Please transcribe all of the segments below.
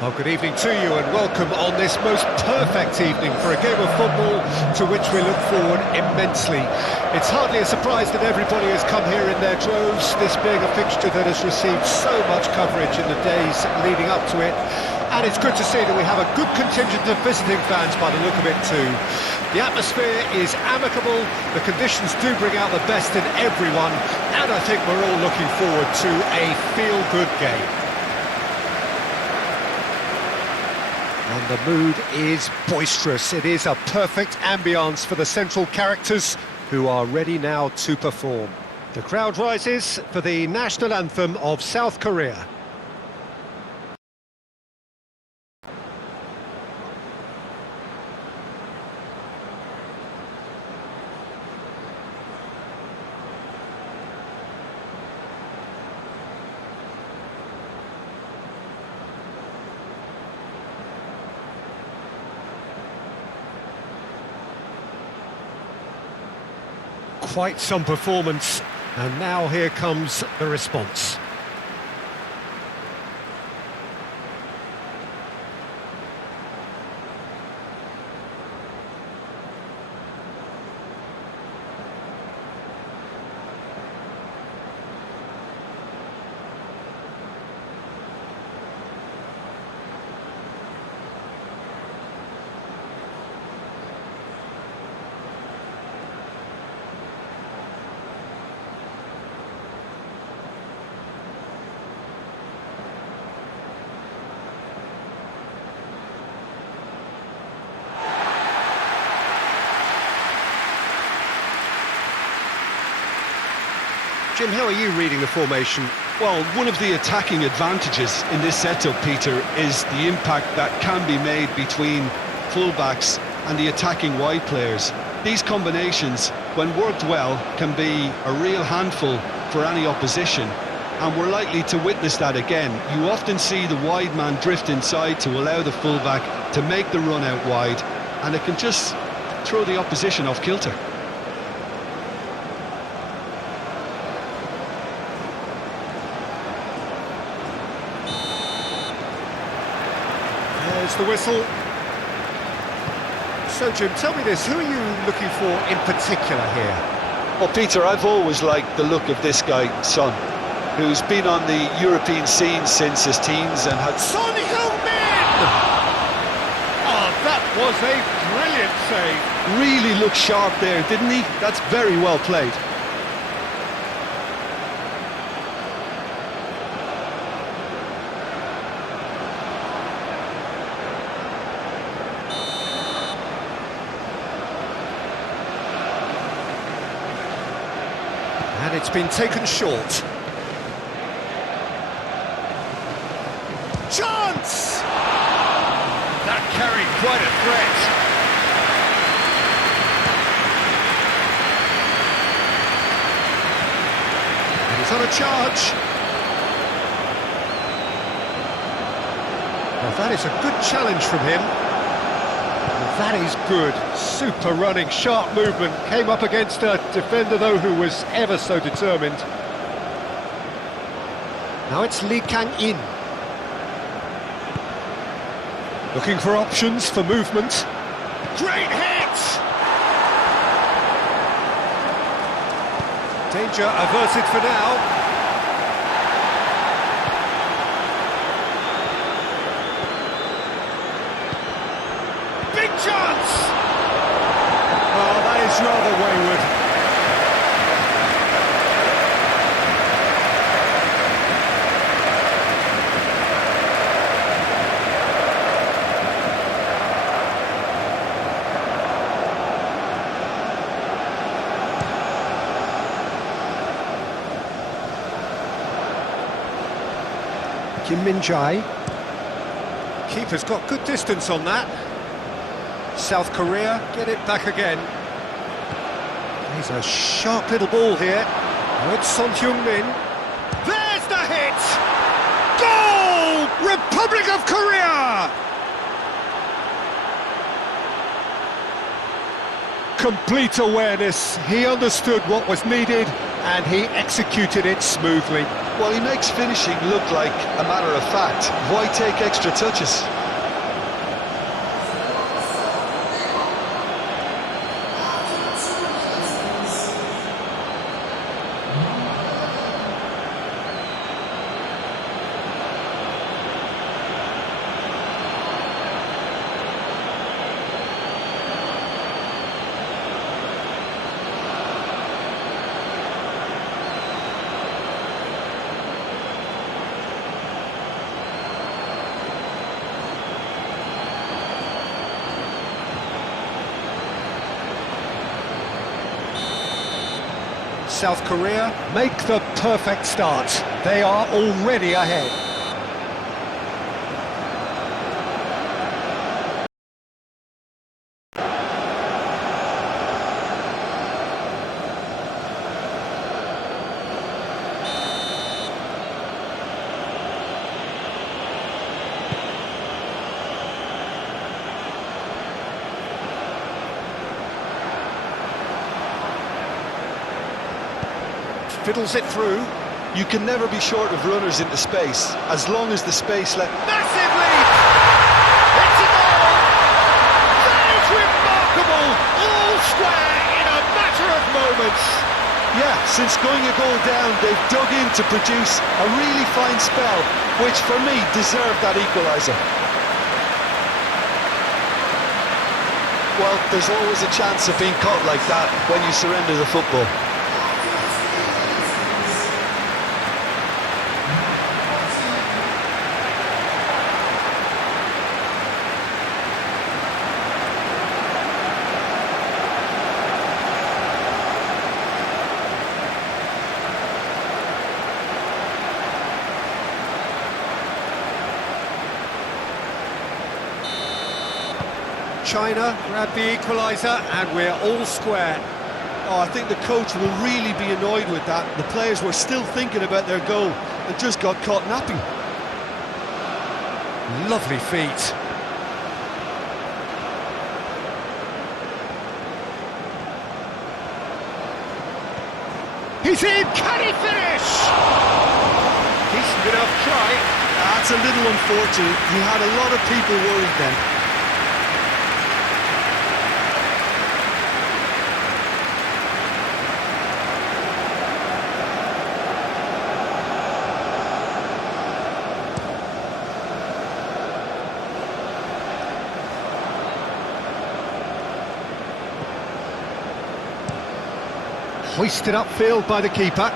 Well, good evening to you and welcome on this most perfect evening for a game of football to which we look forward immensely. It's hardly a surprise that everybody has come here in their droves, this being a fixture that has received so much coverage in the days leading up to it. And it's good to see that we have a good contingent of visiting fans by the look of it too. The atmosphere is amicable, the conditions do bring out the best in everyone, and I think we're all looking forward to a feel-good game. And the mood is boisterous. It is a perfect ambience for the central characters who are ready now to perform. The crowd rises for the national anthem of South Korea. Quite some performance, and now here comes the response. Jim, how are you reading the formation? Well, one of the attacking advantages in this setup, Peter, is the impact that can be made between fullbacks and the attacking wide players. These combinations, when worked well, can be a real handful for any opposition, and we're likely to witness that again. You often see the wide man drift inside to allow the fullback to make the run out wide, and it can just throw the opposition off kilter. There's the whistle. So, Jim, tell me this, who are you looking for in particular here? Well, Peter, I've always liked the look of this guy, Son, who's been on the European scene since his teens and had... Son Heung-min! Oh, that was a brilliant save. Really looked sharp there, didn't he? That's very well played. And it's been taken short. Chance! That carried quite a threat. And he's on a charge. Well, that is a good challenge from him. That is good, super running, sharp movement, came up against a defender though who was ever so determined. Now it's Lee Kang-in. Looking for options for movement. Great hit! Danger averted for now. Big chance! Oh, that is rather wayward. Kim Min-jae. Keeper's got good distance on that. South Korea get it back again. He's a sharp little ball here. Oh, it's Son Heung-min. There's the hit! Goal! Republic of Korea! Complete awareness. He understood what was needed and he executed it smoothly. Well, he makes finishing look like a matter of fact. Why take extra touches? South Korea make the perfect start. They are already ahead. Fiddles it through. You can never be short of runners into space, as long as the space let... Massive leap! It's a goal! That is remarkable! All square in a matter of moments! Yeah, since going a goal down, they've dug in to produce a really fine spell, which for me deserved that equaliser. Well, there's always a chance of being caught like that when you surrender the football. China grab the equaliser and we're all square. Oh, I think the coach will really be annoyed with that. The players were still thinking about their goal and just got caught napping. Lovely feet. He's in! Can he finish? Decent enough try. That's a little unfortunate. He had a lot of people worried then. Hoisted upfield by the keeper.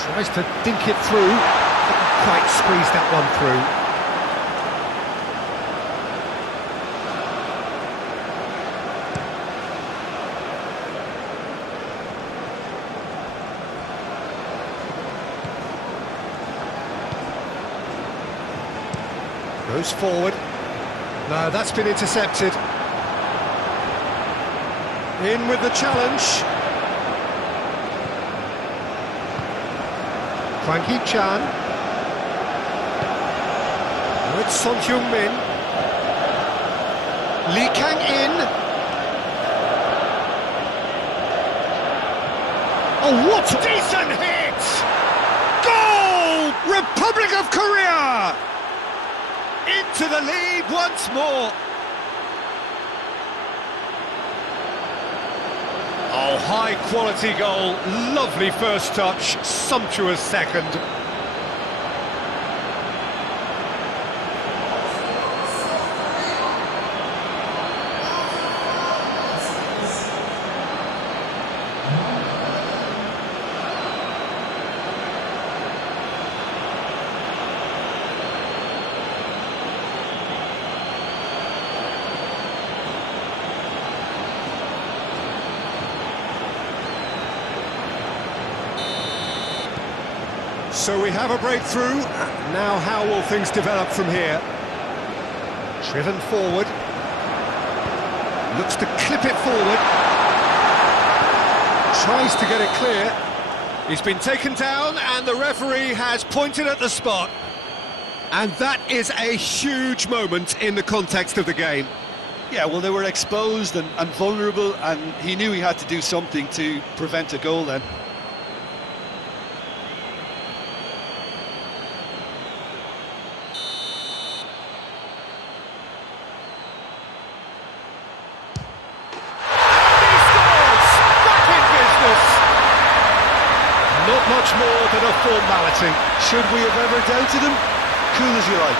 Tries to dink it through. Couldn't quite squeeze that one through. Goes forward. No, that's been intercepted. In with the challenge. Hwang Hee-chan. With Son Heung-min. Lee Kang-in. Oh, what a decent hit! Goal! Republic of Korea! Into the lead once more. Oh, high-quality goal, lovely first touch, sumptuous second. So we have a breakthrough. Now how will things develop from here? Driven forward. Looks to clip it forward. Tries to get it clear. He's been taken down and the referee has pointed at the spot. And that is a huge moment in the context of the game. Yeah, well, they were exposed and vulnerable, and he knew he had to do something to prevent a goal then. much more than a formality. Should we have ever doubted him? Cool as you like.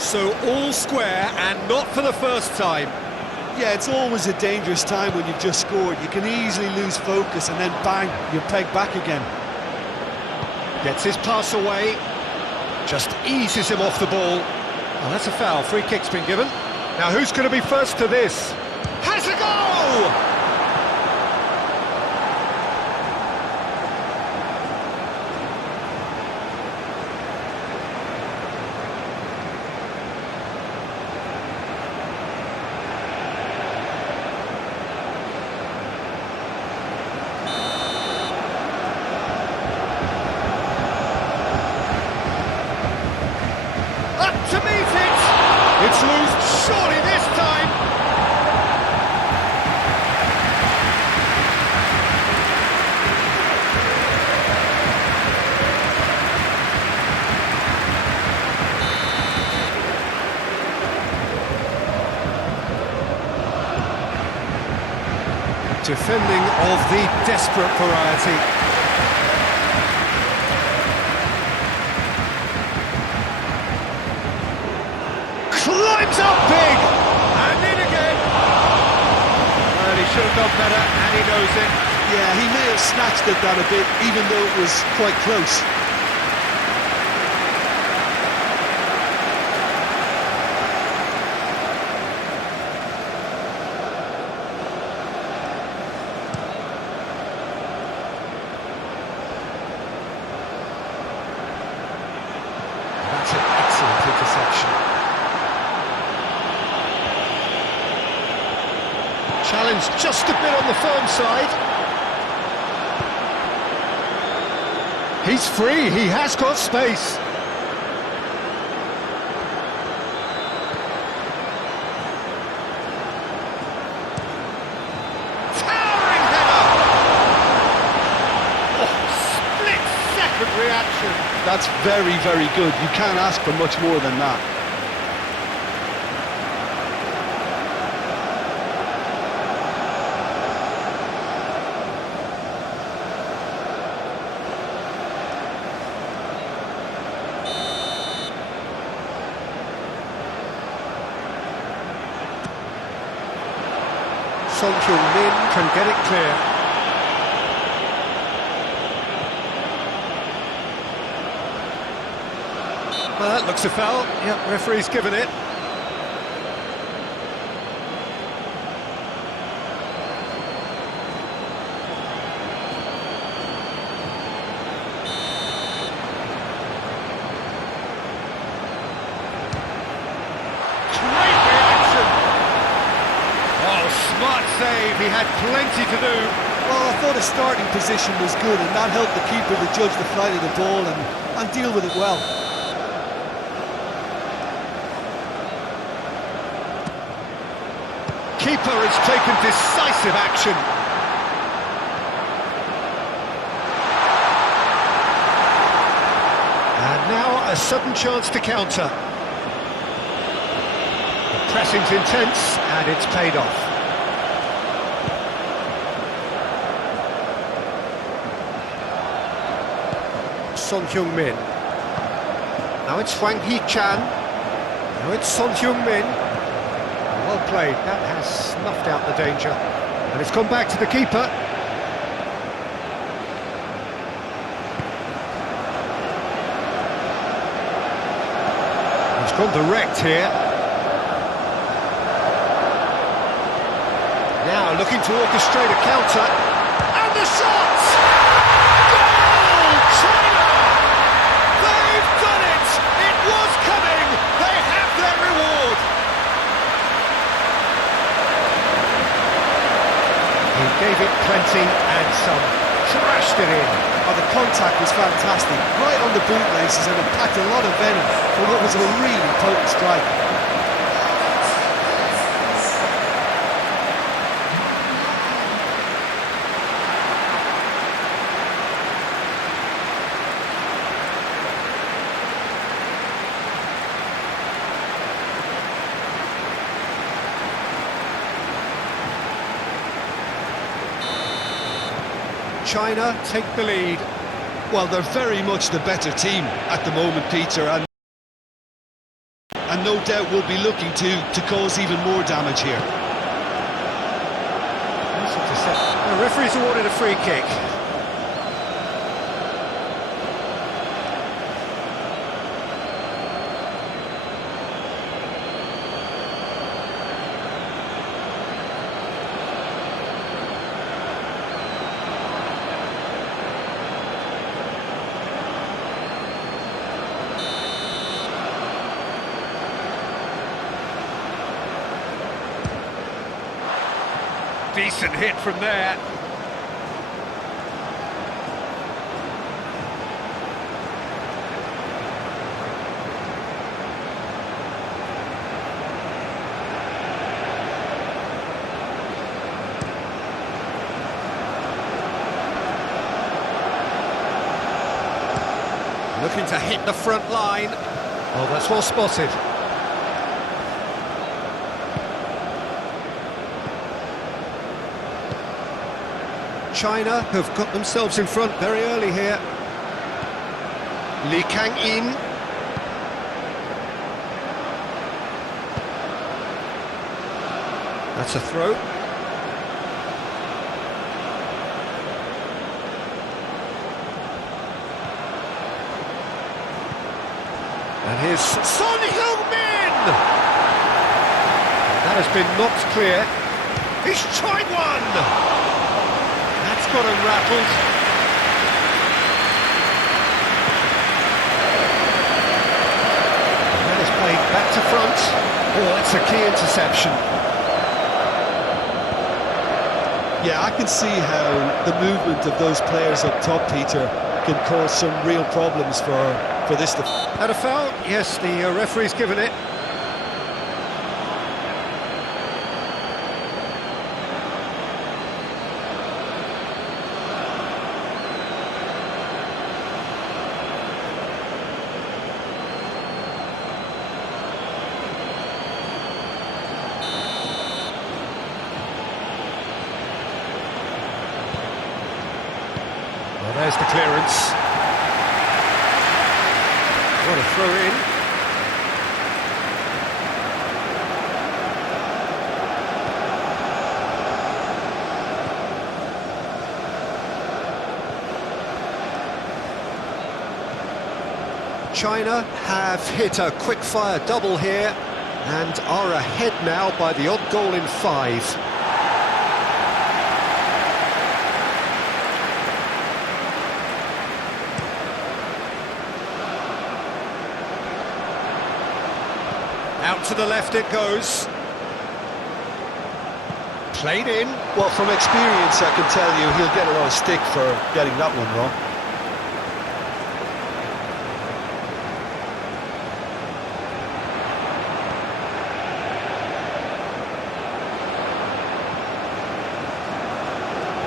So all square and not for the first time. Yeah, it's always a dangerous time when you've just scored. You can easily lose focus and then bang, you're pegged back again. Gets his pass away. Just eases him off the ball. Oh, that's a foul. Free kick's been given. Now who's going to be first to this? Has a goal! To meet it! It's loose, surely this time! Defending of the desperate variety. Climbs up big! And in again! Well, he should have done better, and he knows it. Yeah, he may have snatched at that a bit, even though it was quite close. That's an excellent interception. Challenge just a bit on the firm side. He's free, he has got space. Towering header! Oh, split-second reaction. That's very, very good. You can't ask for much more than that. Min can get it clear. Well, that looks a foul. Yep, referee's given it. Smart save, he had plenty to do. Well, I thought his starting position was good, and that helped the keeper to judge the flight of the ball and deal with it well. Keeper has taken decisive action. And now a sudden chance to counter. The pressing's intense, and it's paid off. Min. Now it's Hwang Hee-chan. Now it's Min. Well played, that has snuffed out the danger. And it's gone back to the keeper. He's gone direct here. Now looking to orchestrate a counter. And the shot! Goal! China! They've done it! It was coming! They have their reward! Gave it plenty and some. Thrashed it in. Oh, the contact was fantastic. Right on the bootlaces, and it packed a lot of venom for what was a really potent strike. China take the lead. Well, they're very much the better team at the moment, Peter, and no doubt will be looking to cause even more damage here. The referee's awarded a free kick. Decent hit from there. Looking to hit the front line. Oh, that's well spotted. China have got themselves in front very early here. Li Kang-in. That's a throw. And here's Son Heung-min! That has been knocked clear. He's tried one! That's got him rattled. And that is played back to front. Oh, that's a key interception. Yeah, I can see how the movement of those players up top, Peter, can cause some real problems for this. Had a foul? Yes, the referee's given it. Well, there's the clearance. What a throw in. China have hit a quick-fire double here and are ahead now by the odd goal in 5. Out to the left it goes. Played in. Well, from experience, I can tell you he'll get a lot of stick for getting that one wrong.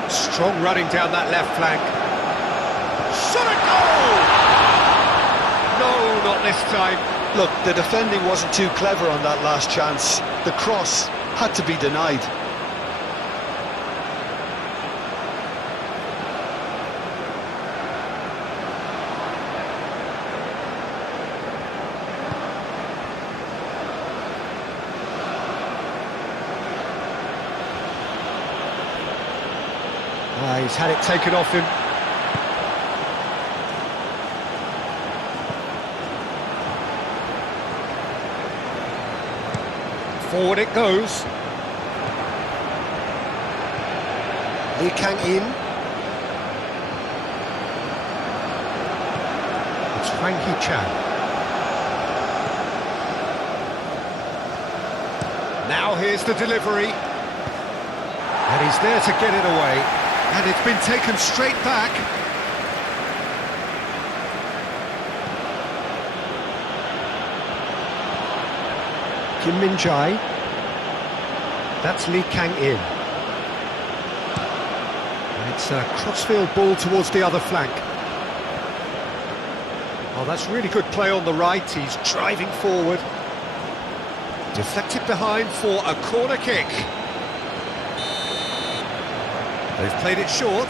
Strong running down that left flank. Shot a goal! No, not this time. Look, the defending wasn't too clever on that last chance. The cross had to be denied. He's had it taken off him. Forward it goes. Li Kang-in. It's Hwang Hee-chan. Now here's the delivery. And he's there to get it away. And it's been taken straight back. Kim Min-jae. That's Lee Kang-in. And it's a crossfield ball towards the other flank. Oh, that's really good play on the right. He's driving forward. Deflected behind for a corner kick. They've played it short.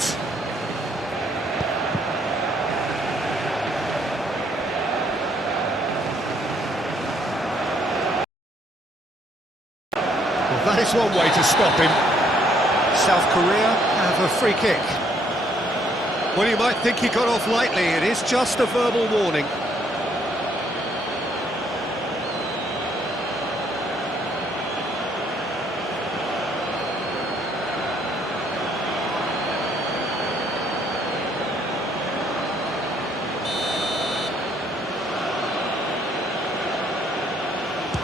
Well, that is one way to stop him. South Korea have a free kick. Well, you might think he got off lightly. It is just a verbal warning.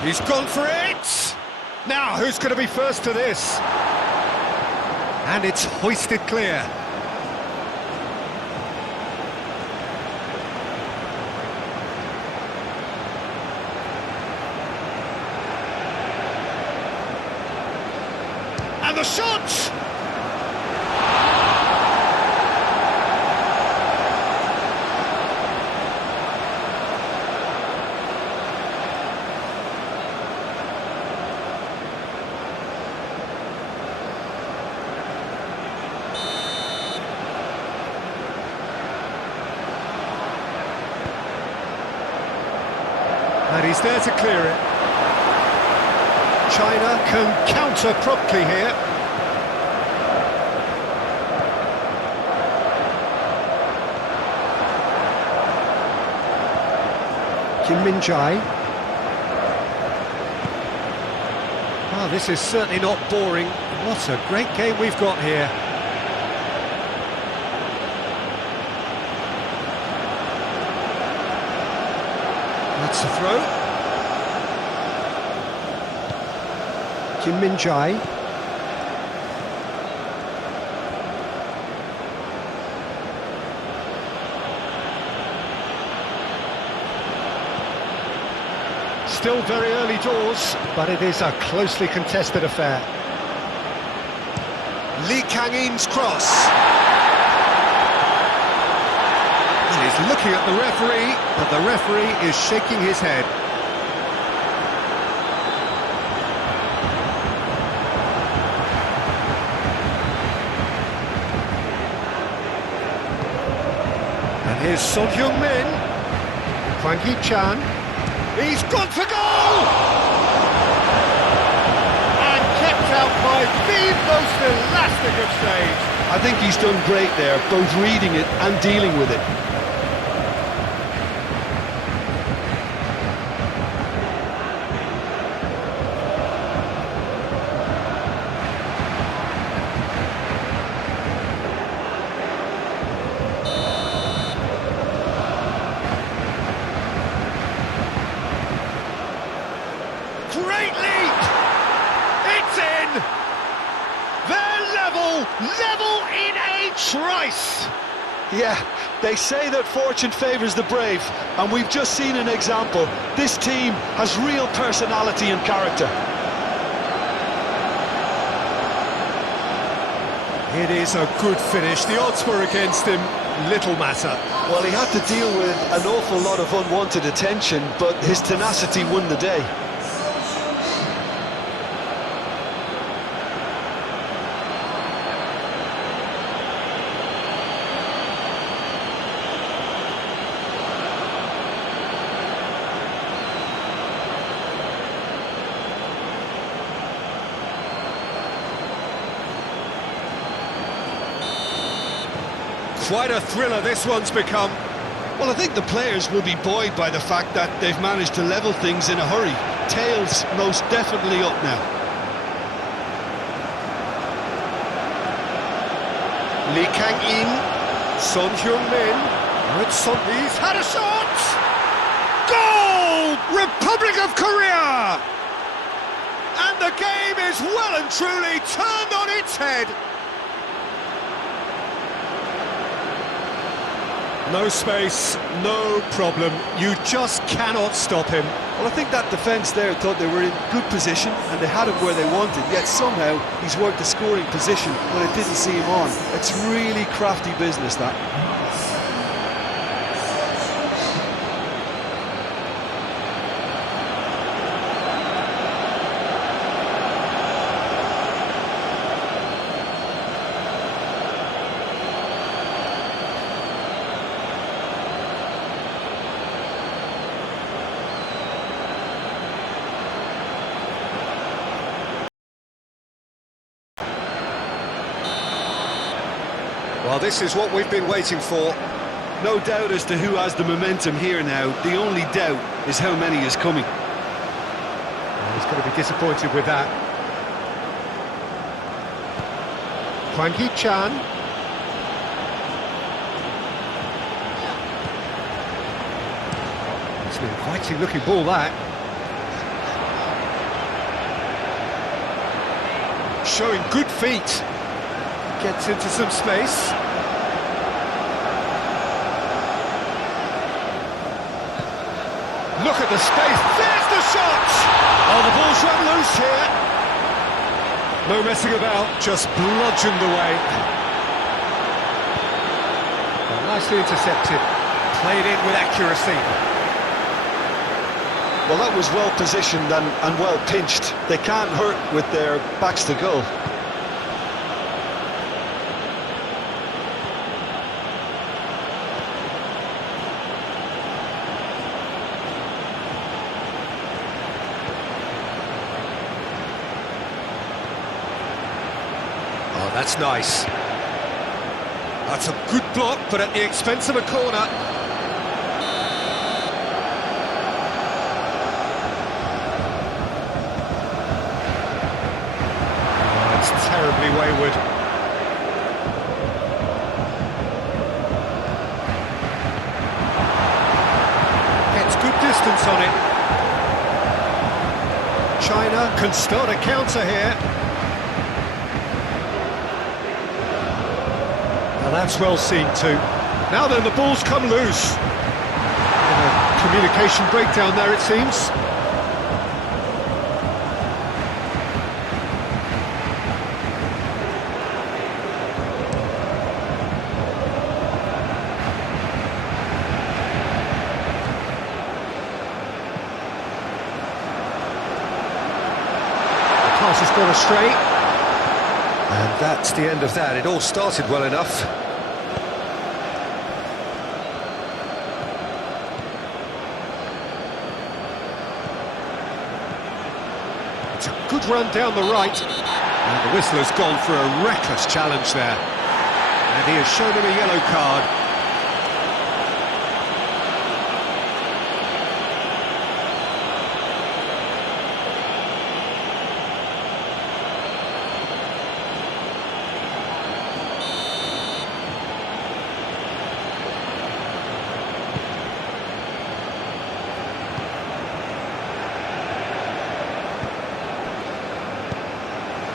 He's gone for it! Now, who's going to be first to this? And it's hoisted clear. And the shot! And he's there to clear it. China can counter promptly here. Kim Min-jae. Oh, this is certainly not boring. What a great game we've got here. That's a throw. Kim Min-jae. Still very early doors, but it is a closely contested affair. Lee Kang-in's cross. And he's looking at the referee, but the referee is shaking his head. And here's Son Heung-min. Hwang Hee-chan. He's gone for goal! And kept out by the most elastic of saves. I think he's done great there, both reading it and dealing with it. Great lead! It's in! They're level in a trice! Yeah, they say that fortune favours the brave, and we've just seen an example. This team has real personality and character. It is a good finish. The odds were against him. Little matter. Well, he had to deal with an awful lot of unwanted attention, but his tenacity won the day. Quite a thriller this one's become. Well, I think the players will be buoyed by the fact that they've managed to level things in a hurry. Tails most definitely up now. Lee Kang-in, Son Heung-min. He's had a shot! Goal! Republic of Korea! And the game is well and truly turned on its head. No space, no problem. You just cannot stop him. Well, I think that defence there thought they were in good position and they had him where they wanted, yet somehow he's worked the scoring position when it didn't see him on. It's really crafty business, that. Well, this is what we've been waiting for. No doubt as to who has the momentum here now. The only doubt is how many is coming. He's going to be disappointed with that. Hwang Hee-chan. It's an inviting looking ball, that. Showing good feet. Gets into some space. Look at the space. There's the shot! Oh, the ball's run loose here. No messing about, just bludgeoned away. Well, nicely intercepted. Played in with accuracy. Well, that was well positioned and well pinched. They can't hurt with their backs to goal. Oh, that's nice. That's a good block, but at the expense of a corner. Oh, it's terribly wayward. Gets good distance on it. China can start a counter here. Well, that's well seen too. Now then, the ball's come loose. Communication breakdown there, it seems. The pass has gone astray. And that's the end of that. It all started well enough. It's a good run down the right. And the whistle has gone for a reckless challenge there. And he has shown him a yellow card.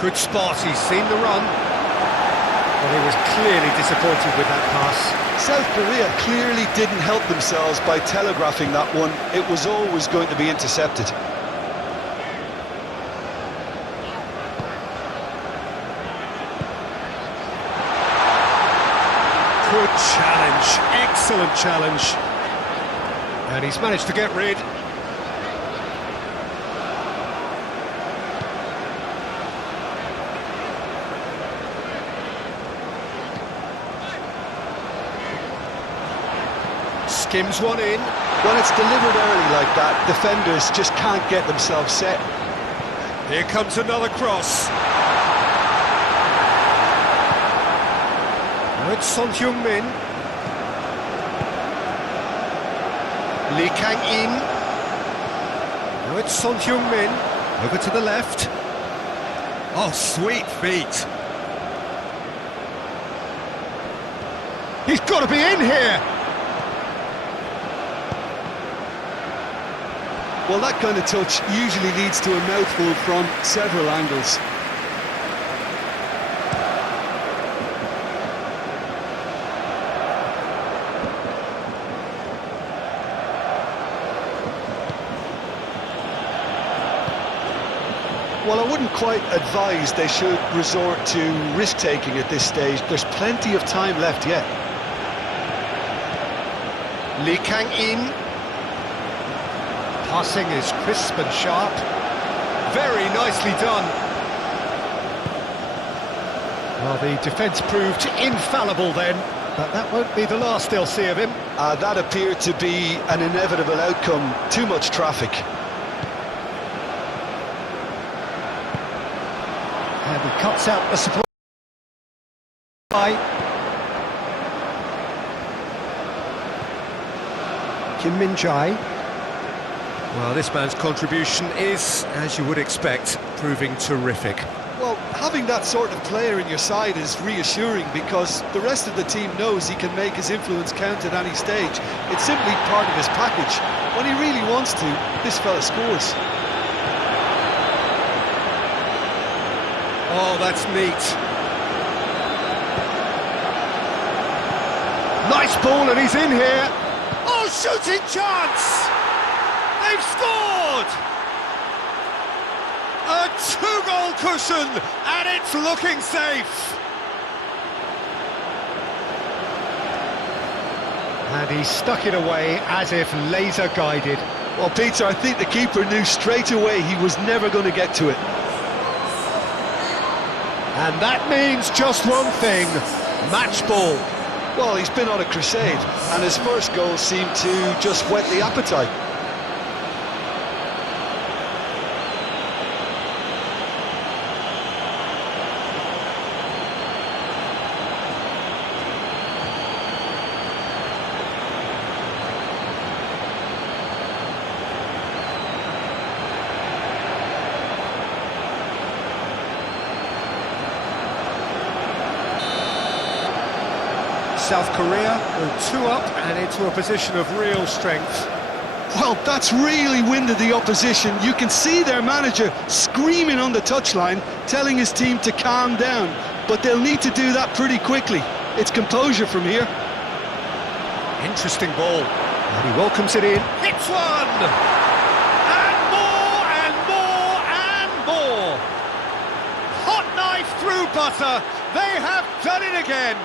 Good spot, he's seen the run. Well, he was clearly disappointed with that pass. South Korea clearly didn't help themselves by telegraphing that one. It was always going to be intercepted. Good challenge, excellent challenge. And he's managed to get rid. Skims one in. When it's delivered early like that, defenders just can't get themselves set. Here comes another cross. Now it's Son Heung-min. Lee Kang-in. Now it's Son Heung-min. Over to the left. Oh, sweet feet. He's got to be in here. Well, that kind of touch usually leads to a mouthful from several angles. Well, I wouldn't quite advise they should resort to risk-taking at this stage. There's plenty of time left yet. Lee Kang-in. Passing is crisp and sharp. Very nicely done. Well, the defence proved infallible then, but that won't be the last they'll see of him. That appeared to be an inevitable outcome. Too much traffic. And he cuts out the supply. Kim Min-jae. Well, this man's contribution is, as you would expect, proving terrific. Well, having that sort of player in your side is reassuring because the rest of the team knows he can make his influence count at any stage. It's simply part of his package. When he really wants to, this fella scores. Oh, that's neat. Nice ball, and he's in here. Oh, shooting chance! They've scored! A two-goal cushion, and it's looking safe. And he stuck it away as if laser-guided. Well, Peter, I think the keeper knew straight away he was never going to get to it. And that means just one thing, match ball. Well, he's been on a crusade, and his first goal seemed to just whet the appetite. South Korea go 2 up and into a position of real strength. Well, that's really winded the opposition. You can see their manager screaming on the touchline, telling his team to calm down. But they'll need to do that pretty quickly. It's composure from here. Interesting ball. And he welcomes it in. Hits one! And more, and more, and more! Hot knife through butter. They have done it again.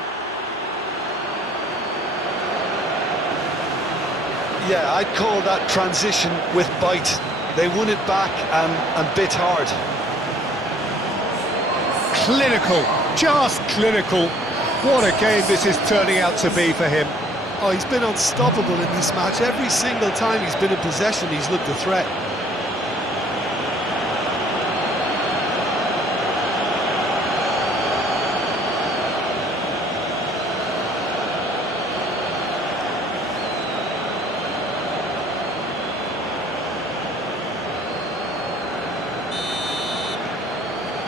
Yeah, I'd call that transition with bite. They won it back and bit hard. Clinical, just clinical. What a game this is turning out to be for him. Oh, he's been unstoppable in this match. Every single time he's been in possession, he's looked a threat.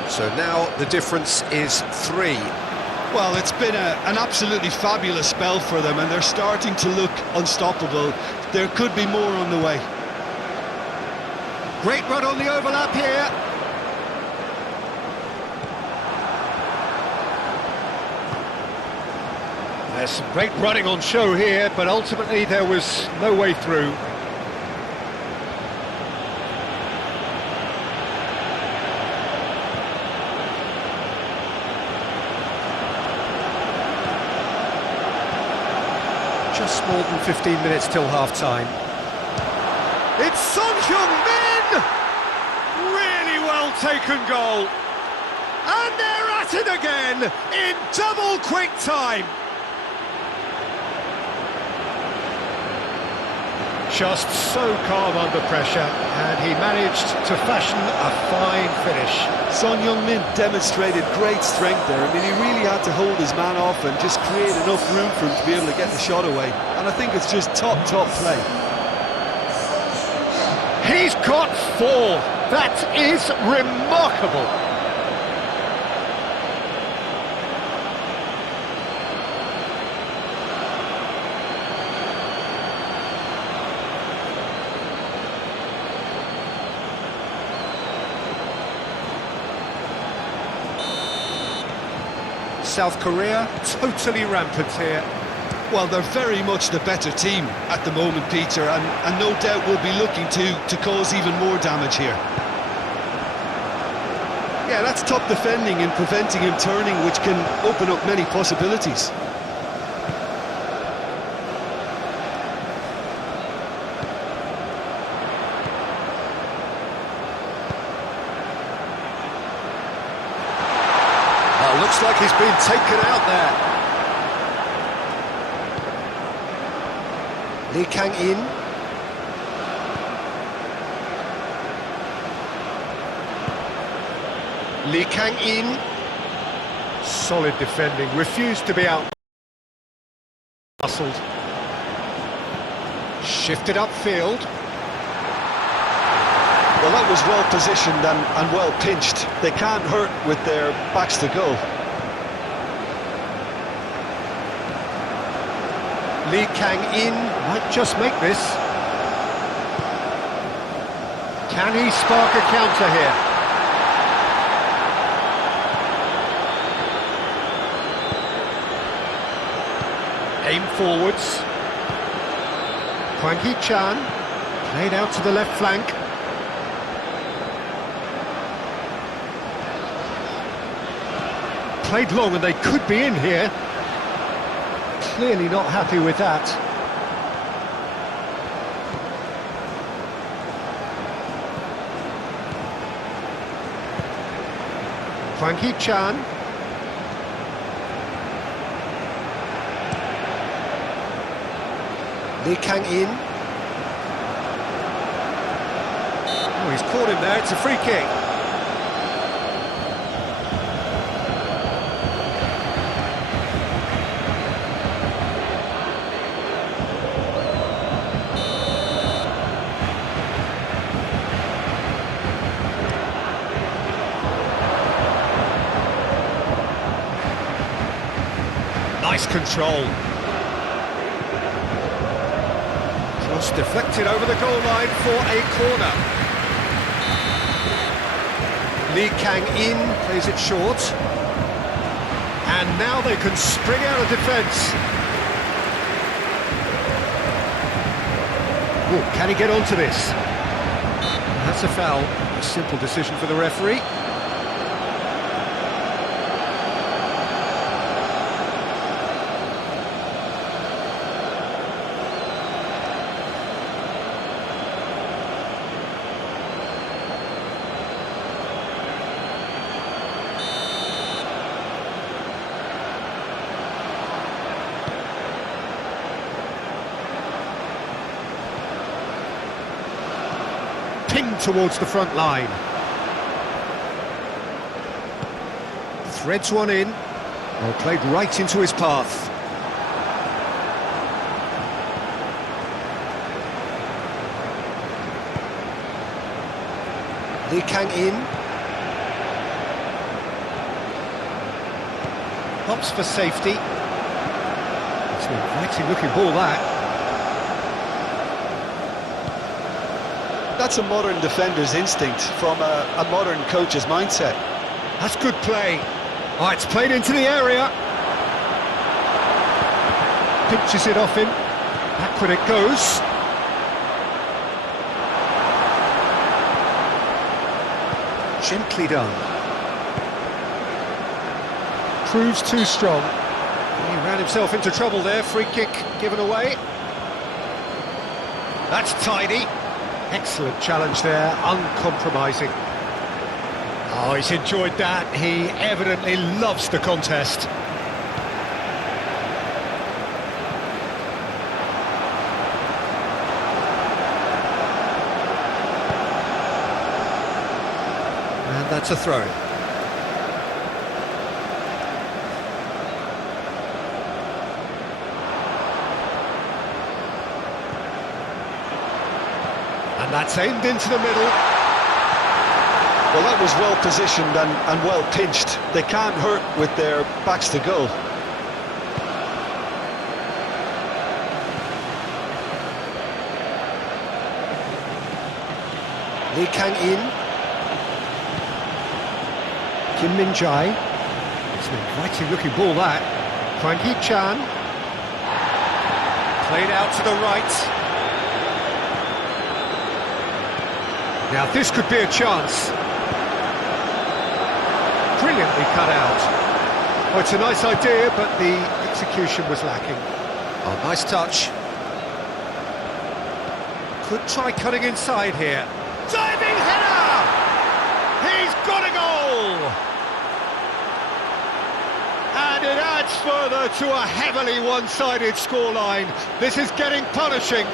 So now the difference is 3. Well, it's been an absolutely fabulous spell for them, and they're starting to look unstoppable. There could be more on the way. Great run on the overlap here. There's some great running on show here, but ultimately there was no way through. Just more than 15 minutes till half-time. It's Son Heung-min! Really well taken goal. And they're at it again in double quick time. Just so calm under pressure, and he managed to fashion a fine finish. Son Heung-min demonstrated great strength there. I mean, he really had to hold his man off and just create enough room for him to be able to get the shot away. And I think it's just top play. He's got 4. That is remarkable. South Korea, totally rampant here. Well, they're very much the better team at the moment, Peter, and no doubt will be looking to cause even more damage here. Yeah, that's top defending and preventing him turning, which can open up many possibilities. Well, looks like he's been taken out there. Lee Kang-in. Lee Kang-in. Solid defending, refused to be out muscled. Shifted upfield. Well, that was well positioned and well pinched. They can't hurt with their backs to goal. Lee Kang-in might just make this. Can he spark a counter here? Aim forwards. Hwang Hee-chan played out to the left flank. Played long and they could be in here. Clearly not happy with that. Hwang Hee-chan. Lee Kang-in. Oh, he's caught him there, it's a free kick. Nice control. Cross deflected over the goal line for a corner. Lee Kang-in plays it short. And now they can spring out of defence. Oh, can he get onto this? That's a foul. A simple decision for the referee. Pinged towards the front line. Threads one in. Well, played right into his path. Lee Kang-in. Hops for safety. It's an inviting looking ball, that. That's a modern defender's instinct from a modern coach's mindset. That's good play. Oh, it's played into the area. Pinches it off him. Backward it goes. Gently done. Proves too strong. He ran himself into trouble there. Free kick given away. That's tidy. Excellent challenge there, uncompromising. Oh, he's enjoyed that. He evidently loves the contest. And that's a throw. And that's aimed into the middle. Well, that was well positioned and well pinched. They can't hurt with their backs to goal. Lee Kang-in. Kim Min-jae. It's It's an inviting looking ball, that. Frankie Chan. Played out to the right. Now this could be a chance. Brilliantly cut out. Well, it's a nice idea, but the execution was lacking. Oh, nice touch. Could try cutting inside here. Diving header! He's got a goal! And it adds further to a heavily one-sided scoreline. This is getting punishing.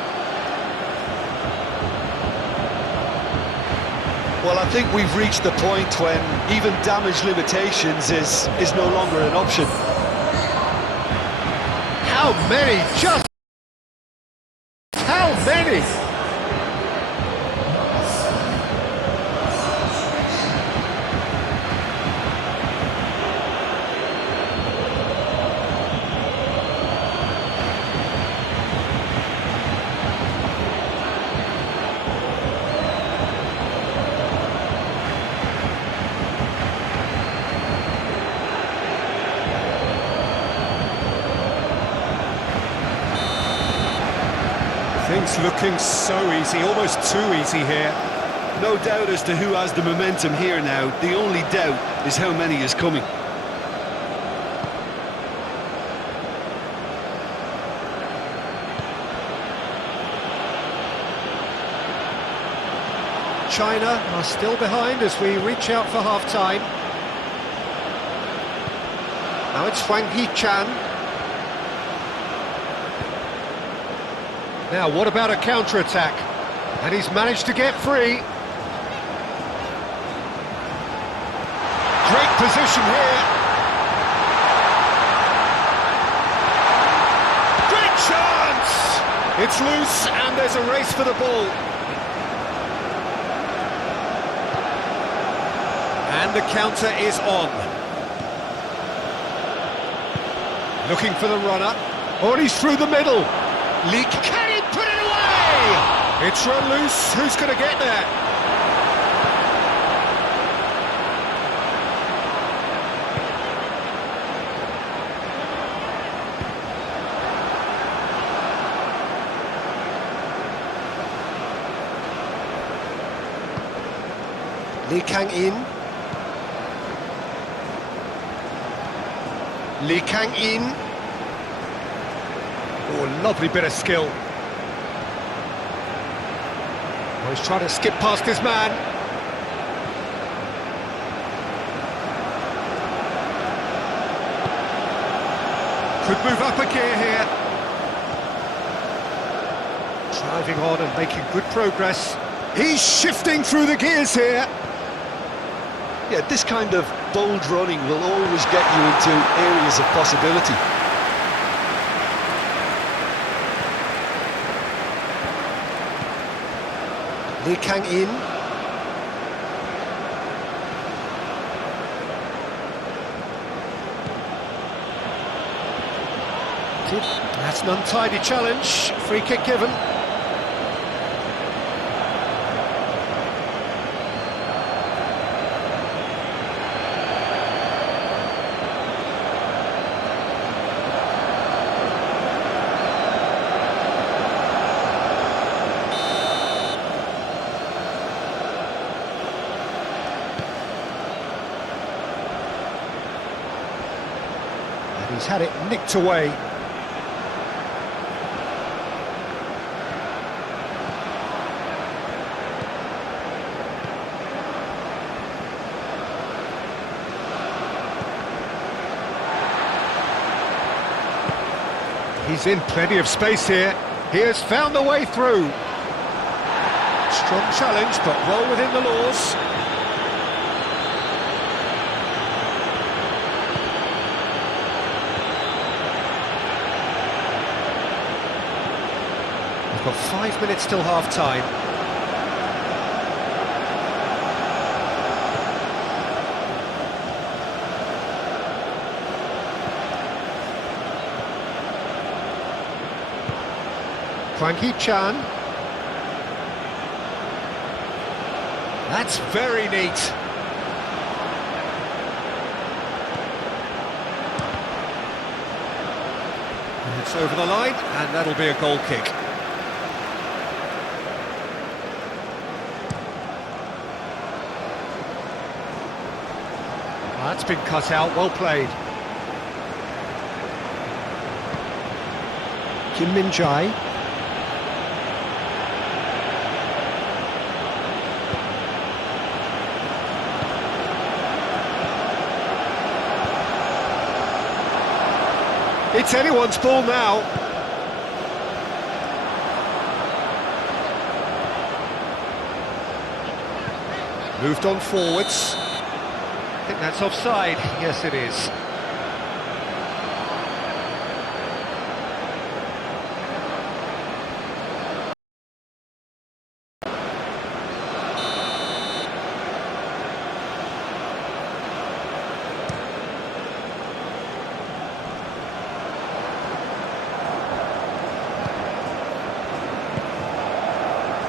Well, I think we've reached the point when even damage limitations is no longer an option. How many? Just how many? Things looking so easy, almost too easy here. No doubt as to who has the momentum here now. The only doubt is how many is coming. China are still behind as we reach out for half-time. Now it's Wang Hee-chan. Now, what about a counter-attack? And he's managed to get free. Great position here. Great chance! It's loose and there's a race for the ball. And the counter is on. Looking for the runner. Oh, he's through the middle. Leak, can he put it away? It's run loose, who's going to get there? Lee Kang-in. Lee Kang-in. Oh, lovely bit of skill. Oh, he's trying to skip past his man. Could move up a gear here. Driving on and making good progress. He's shifting through the gears here. Yeah, this kind of bold running will always get you into areas of possibility. Lee Kang-in. That's an untidy challenge. Free kick given. He's had it nicked away. He's in plenty of space here. He has found the way through. Strong challenge, but well within the laws. We've got 5 minutes till half-time. Frankie Chan. That's very neat. It's over the line, and that'll be a goal kick. That's been cut out, well played. Kim Min-jae. It's anyone's ball now. Moved on forwards. I think that's offside. Yes, it is.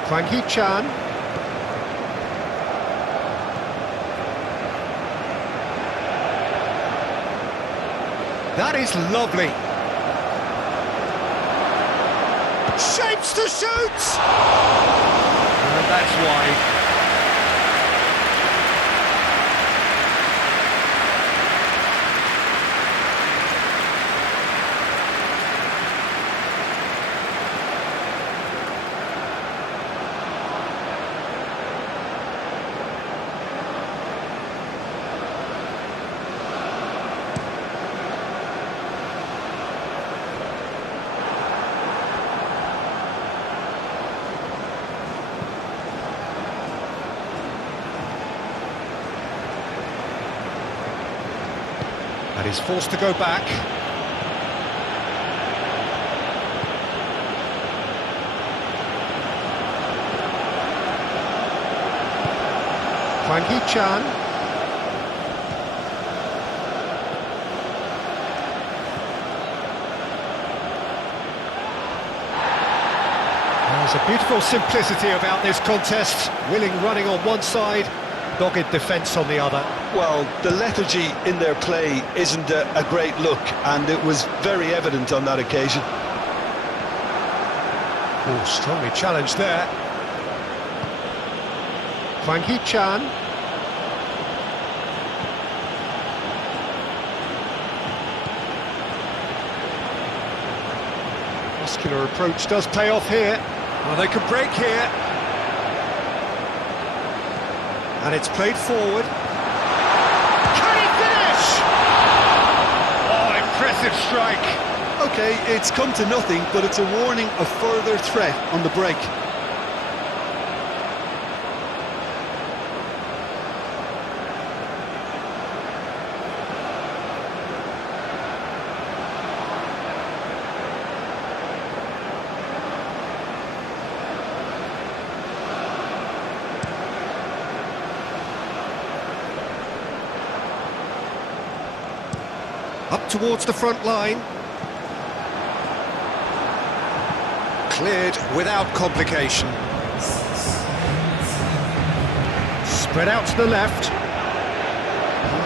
Hwang Hee-chan. That is lovely. Shapes to shoot! And that's wide. And he's forced to go back. Hwang Hee-chan. There's a beautiful simplicity about this contest. Willing running on one side, dogged defence on the other. Well, the lethargy in their play isn't a great look, and it was very evident on that occasion. Oh, strongly challenged there. Hwang Hee-chan. Muscular approach does pay off here. Well, they could break here. And it's played forward. Can he finish? Oh, impressive strike. OK, it's come to nothing, but it's a warning of further threat on the break. Up towards the front line. Cleared without complication. Spread out to the left.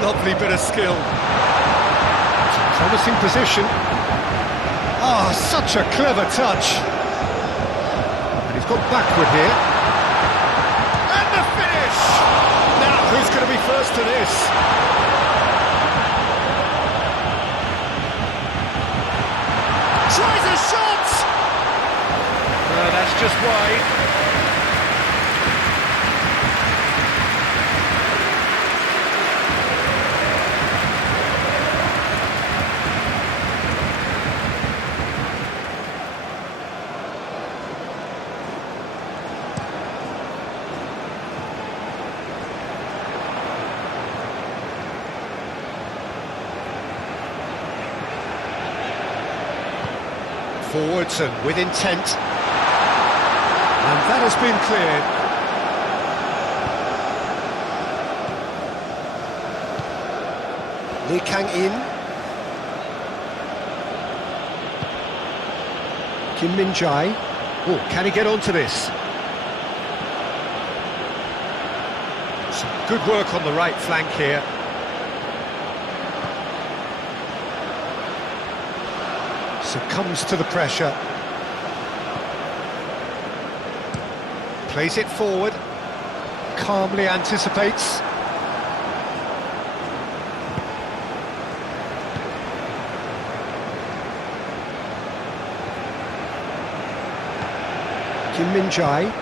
Lovely bit of skill. Promising position. Ah, such a clever touch. And he's got backward here. And the finish! Now, who's going to be first to this? Tries a shot! That's just wide. Forwards and with intent. And that has been cleared. Lee Kang-in. Kim Min-jae. Oh, can he get onto this? Some good work on the right flank here. Succumbs to the pressure. Plays it forward. Calmly anticipates. Kim Min-jae.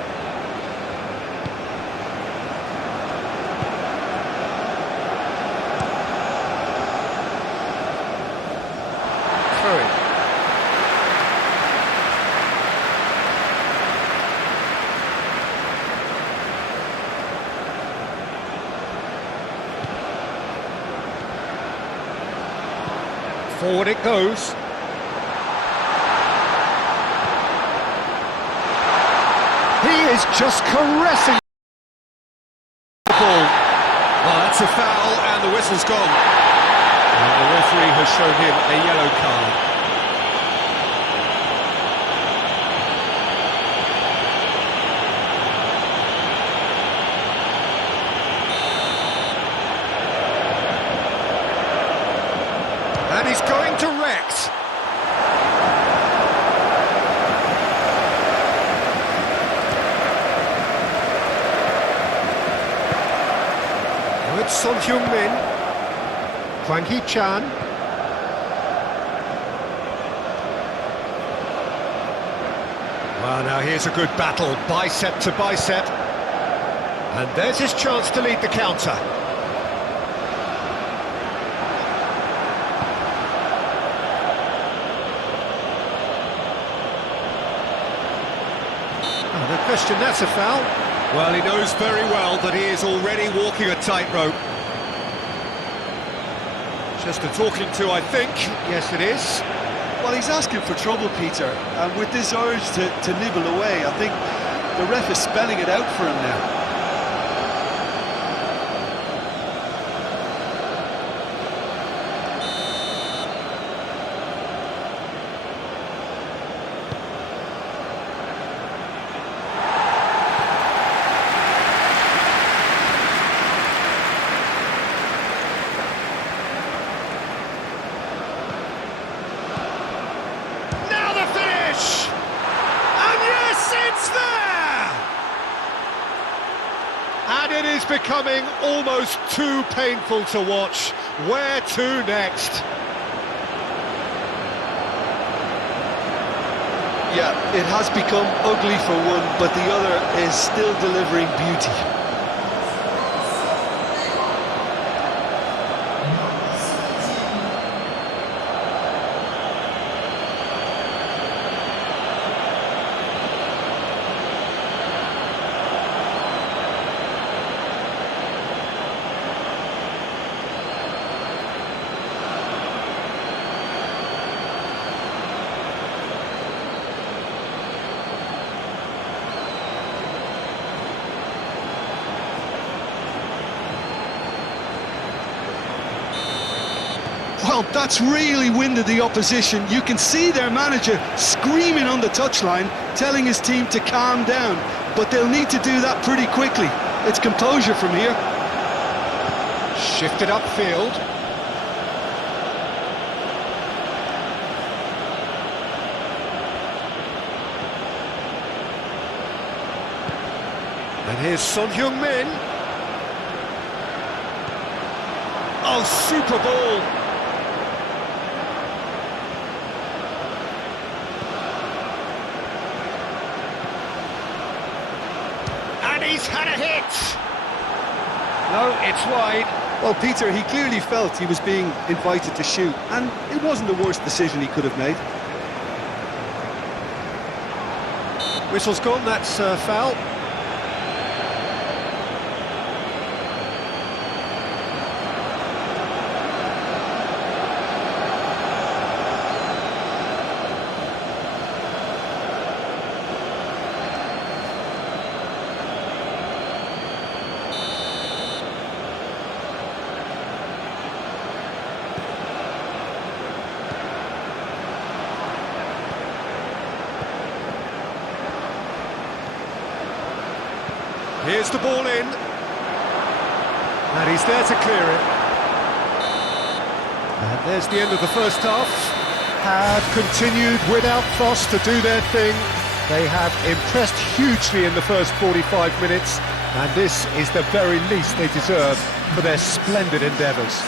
Through it. Forward it goes. He is just caressing the ball. Well, that's a foul, and the whistle's gone. And the referee has shown him a yellow card. And he's going direct. It's Son Heung-min, Hwang Hee-chan. Well, now here's a good battle, bicep to bicep. And there's his chance to lead the counter. Oh, no question, that's a foul. Well, he knows very well that he is already walking a tightrope. Just a talking to, I think. Yes, it is. Well, he's asking for trouble, Peter, and with this urge to nibble away, I think the ref is spelling it out for him now. And it is becoming almost too painful to watch. Where to next? Yeah, it has become ugly for one, but the other is still delivering beauty. Well, that's really winded the opposition. You can see their manager screaming on the touchline, telling his team to calm down. But they'll need to do that pretty quickly. It's composure from here. Shifted upfield. And here's Son Heung-min. Oh, super ball. He's had a hit! No, it's wide. Well, Peter, he clearly felt he was being invited to shoot, and it wasn't the worst decision he could have made. Whistle's gone, that's foul. Here's the ball in. And he's there to clear it. And there's the end of the first half. have continued without fuss to do their thing. They have impressed hugely in the first 45 minutes, and this is the very least they deserve for their splendid endeavours.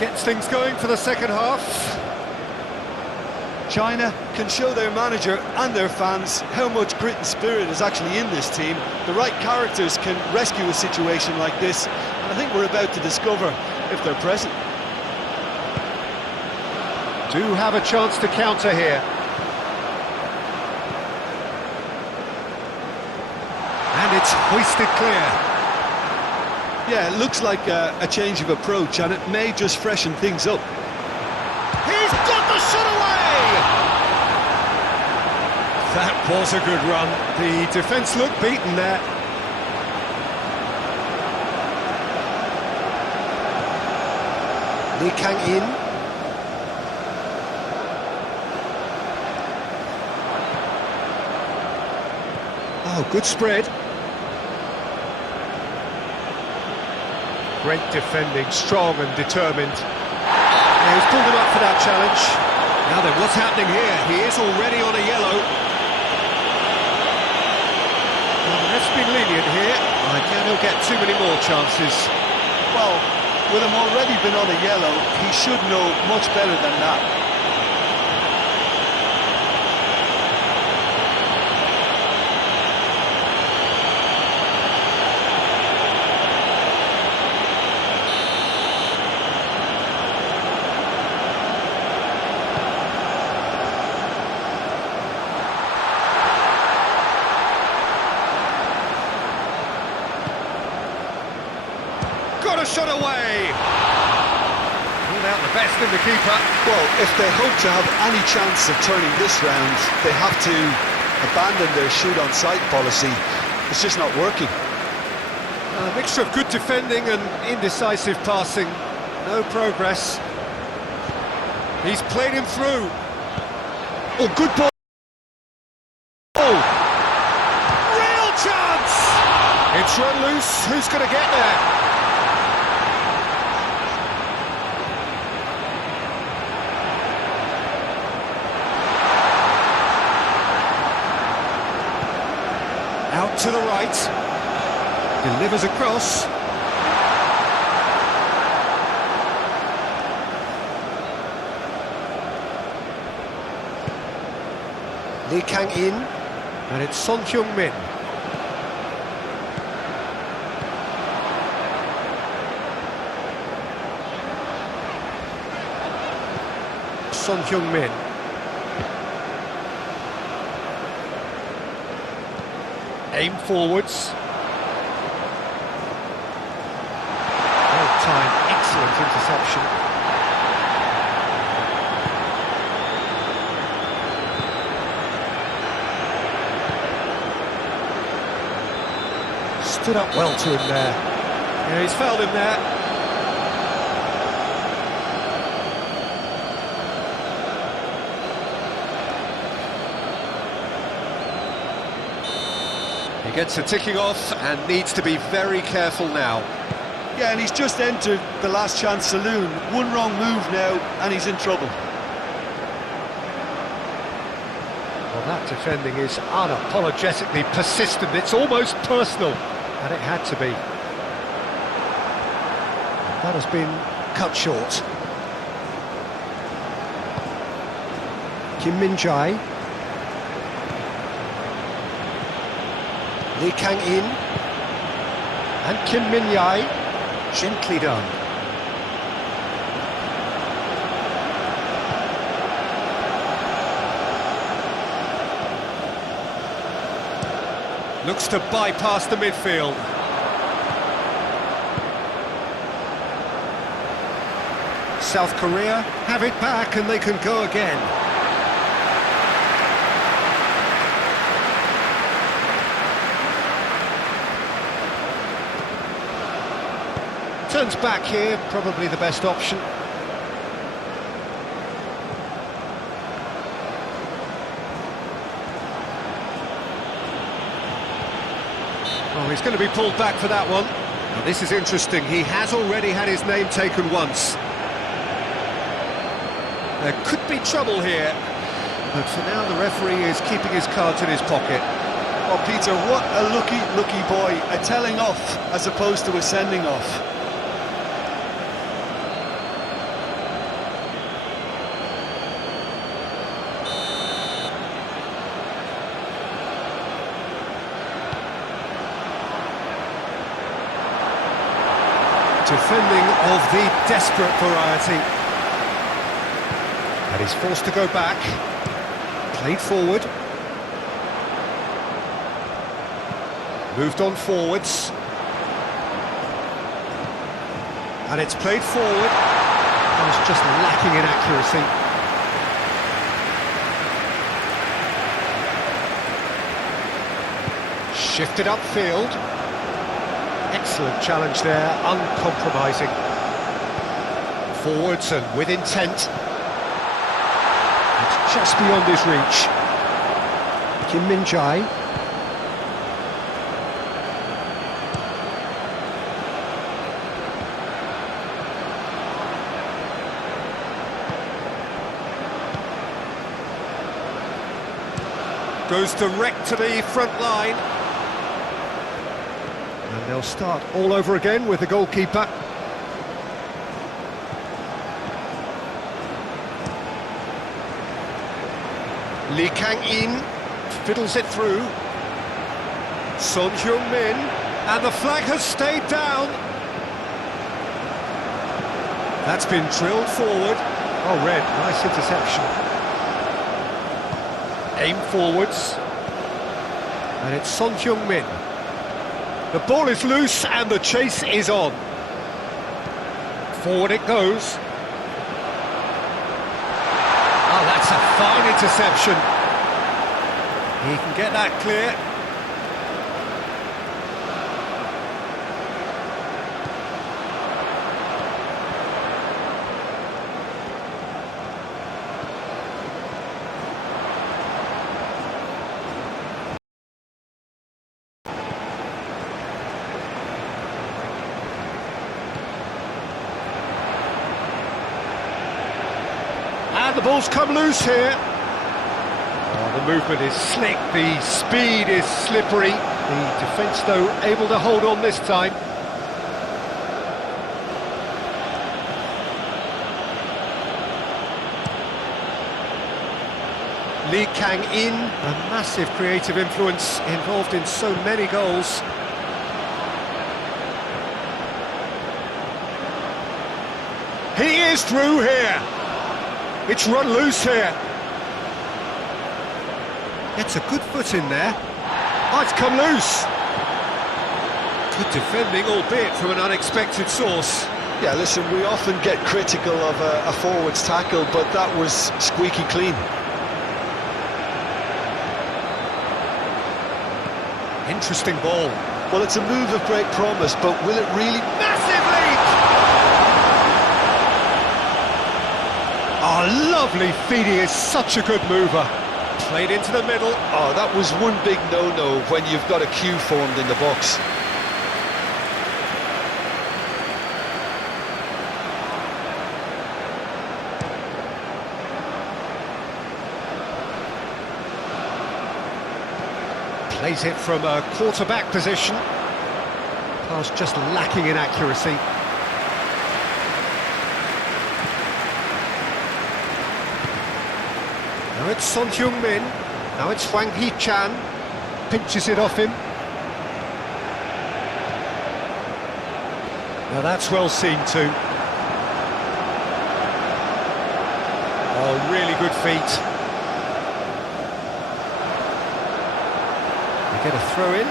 Gets things going for the second half. China can show their manager and their fans how much grit and spirit is actually in this team. The right characters can rescue a situation like this, and I think we're about to discover if they're present. Do have a chance to counter here. And it's hoisted clear. Yeah, it looks like a change of approach, and it may just freshen things up. He's got the shot away! That was a good run. The defence looked beaten there. Lee Kang-in. Oh, good spread. Great defending, strong and determined. Yeah, he's pulled him up for that challenge. Now then, what's happening here? He is already on a yellow. Well, the ref's been lenient here. I doubt he'll get too many more chances. Well, with him already been on a yellow, he should know much better than that. Got a shot away! Pulled out the best in the keeper. Well, if they hope to have any chance of turning this round, they have to abandon their shoot-on-sight policy. It's just not working. A mixture of good defending and indecisive passing. No progress. He's played him through. Oh, good ball. Oh! Real chance! It's run loose. Who's going to get there? Out to the right, delivers across. Lee Kang-in, and it's Son-Heung-min. Son-Heung-min. Aim forwards. Well timed, excellent interception. Stood up well to him there. Yeah, he's fouled him there. He gets a ticking off and needs to be very careful now. Yeah, and he's just entered the last chance saloon. One wrong move now, and he's in trouble. Well, that defending is unapologetically persistent. It's almost personal, and it had to be. That has been cut short. Kim Min-jae. Lee Kang-in. And Kim Min-jae. Gently done. Looks to bypass the midfield. South Korea have it back and they can go again. Turns back here, probably the best option. Oh, he's going to be pulled back for that one. Now, this is interesting. He has already had his name taken once. There could be trouble here, but for now the referee is keeping his cards in his pocket. Oh, Peter, what a lucky boy. A telling off as opposed to a sending off. Defending of the desperate variety. And he's forced to go back. Played forward. Moved on forwards. And it's played forward. That was just lacking in accuracy. Shifted upfield. Excellent challenge there, uncompromising. Forwards and with intent. It's just beyond his reach. Kim Min-jae. Goes direct to the front line. And they'll start all over again with the goalkeeper. Lee Kang-in fiddles it through. Son Heung-min, and the flag has stayed down. That's been drilled forward. Oh, red, nice interception. Aim forwards. And it's Son Heung-min. The ball is loose and the chase is on. Forward it goes. Oh, that's a fine interception. He can get that clear. And the ball's come loose here. Oh, the movement is slick, the speed is slippery. The defence, though, able to hold on this time. Lee Kang-in, a massive creative influence involved in so many goals. He is through here. It's run loose here. Gets a good foot in there. Oh, it's come loose. Good defending, albeit from an unexpected source. Yeah, listen, we often get critical of a forward's tackle, but that was squeaky clean. Interesting ball. Well, it's a move of great promise, but will it really... Massive leap! Oh, lovely feed. He is such a good mover. Played into the middle. Oh, that was one big no-no when you've got a queue formed in the box. Plays it from a quarterback position. Pass just lacking in accuracy. Now it's Son Heung-min. Now it's Hwang Hee-chan. Pinches it off him. Now that's well seen too. Oh, really good feet. They get a throw in.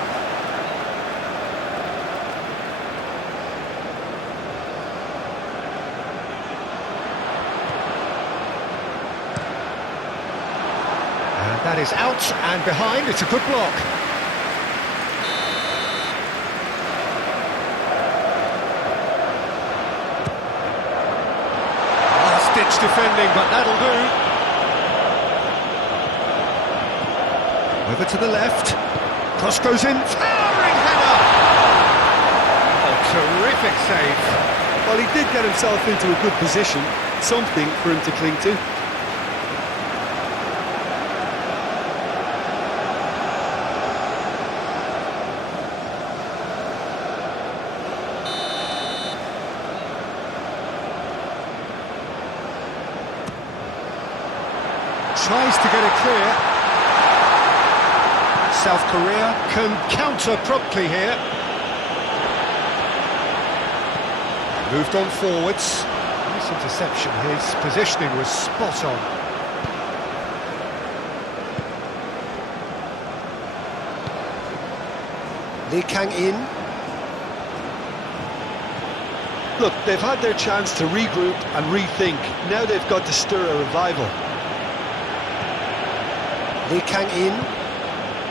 That is out and behind. It's a good block. Last-ditch defending, but that'll do. Over to the left. Cross goes in. Towering header! Oh, terrific save. Well, he did get himself into a good position. Something for him to cling to. Tries to get it clear. South Korea can counter promptly here. Moved on forwards. Nice interception. His positioning was spot on. Lee Kang-in. Look, they've had their chance to regroup and rethink. Now they've got to stir a revival. Lee Kang-in.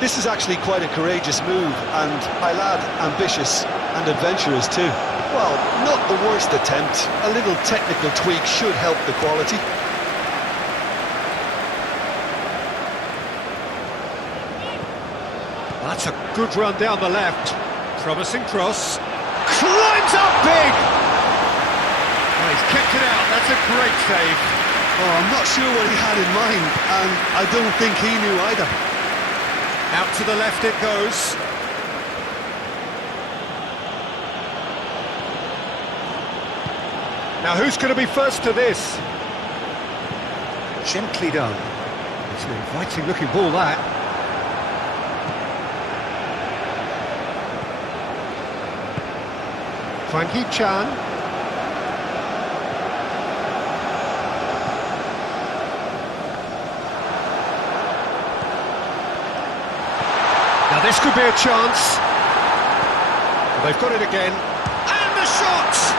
This is actually quite a courageous move, and I'll add, ambitious and adventurous too. Well, not the worst attempt. A little technical tweak should help the quality. That's a good run down the left. Promising cross. Climbs up big! Oh, he's kept it out. That's a great save. Oh, I'm not sure what he had in mind, and I don't think he knew either. Out to the left it goes. Now who's going to be first to this? Gently done. It's an inviting looking ball, that. Huang Hee-chan. Now this could be a chance. Well, they've got it again. And the shot!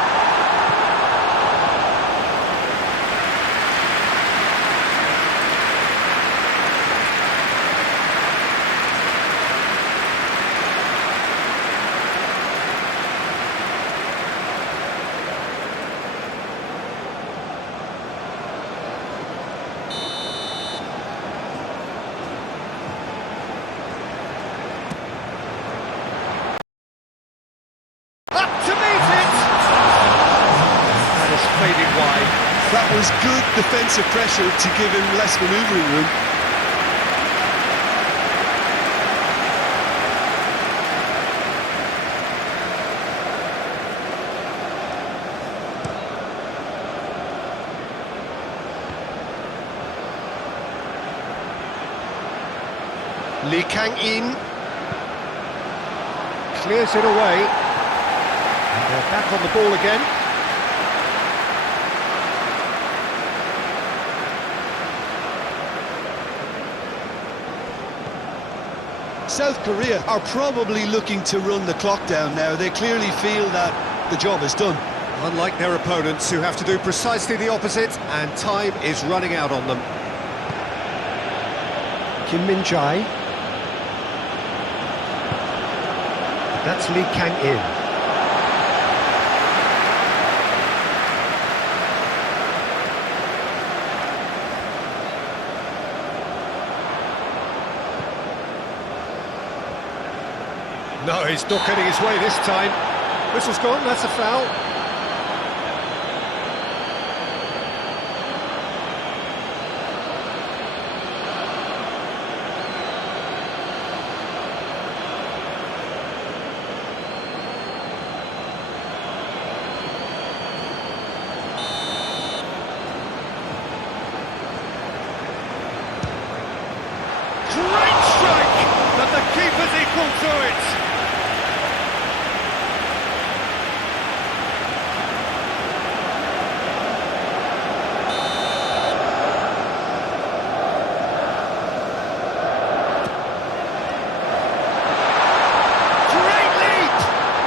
That was good defensive pressure to give him less manoeuvring room. Lee Kang-in clears it away. And they're back on the ball again. South Korea are probably looking to run the clock down now. They clearly feel that the job is done. Unlike their opponents, who have to do precisely the opposite, and time is running out on them. Kim Min-jae. That's Lee Kang-in. No, he's not getting his way this time. Whistle's gone, that's a foul. Great strike! But the keeper's equal to it.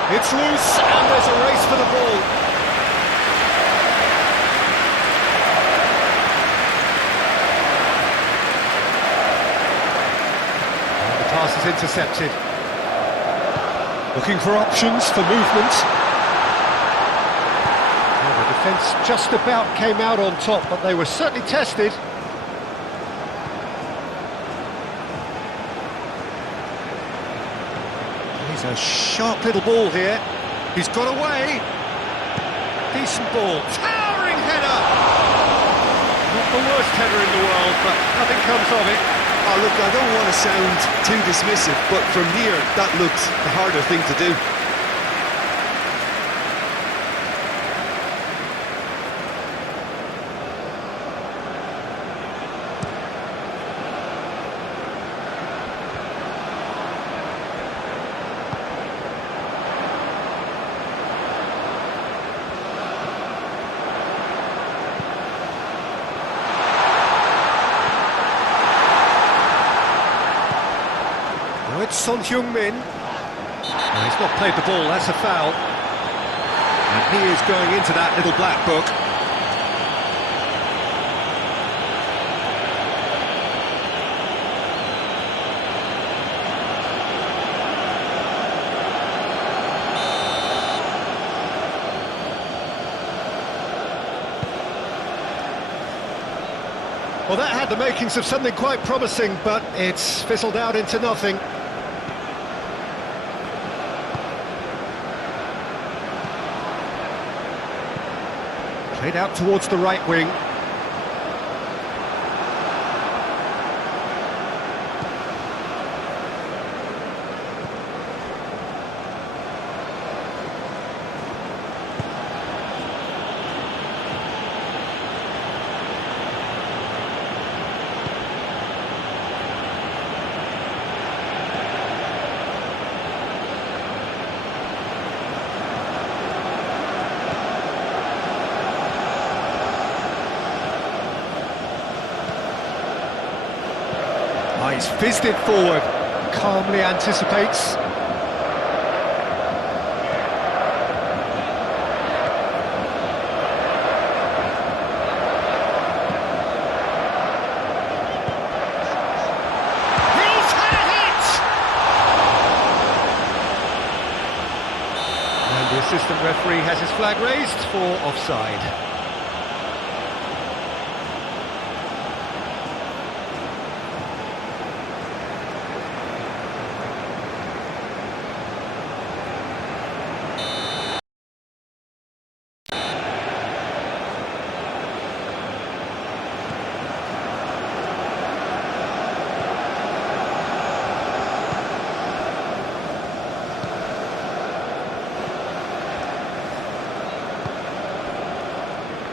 It's loose, and there's a race for the ball. And the pass is intercepted. Looking for options for movement. Well, the defence just about came out on top, but they were certainly tested. A sharp little ball here. He's got away. Decent ball. Towering header. Not the worst header in the world, but nothing comes of it. Oh, look, I don't want to sound too dismissive, but from here, that looked the harder thing to do. Now it's Son-Heung-min. He's not played the ball, that's a foul. And he is going into that little black book. Well, that had the makings of something quite promising, but it's fizzled out into nothing. Played out towards the right wing. He's fizzed it forward, calmly anticipates. He's had it! And the assistant referee has his flag raised for offside.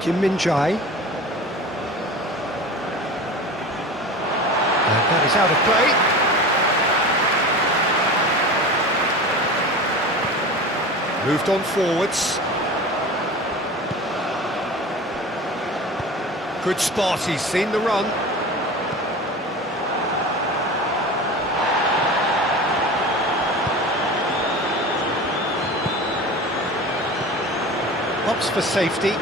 Kim Min-jae. And that is out of play. Moved on forwards. Good spot, he's seen the run. Opts for safety.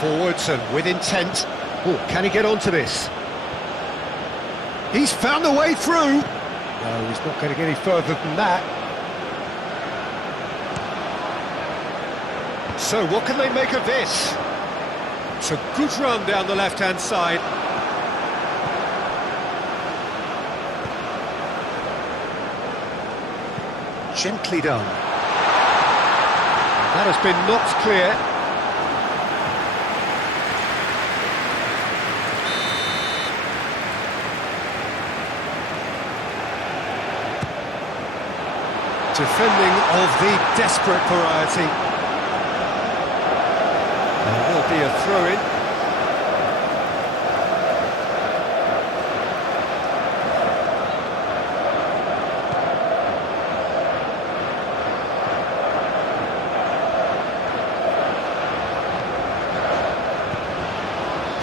Forwards and with intent. Oh, can he get onto this? He's found a way through. No, he's not going to get any further than that. So what can they make of this? It's a good run down the left-hand side. Gently done. That has been knocked clear. Defending of the desperate variety. There will be a throw-in.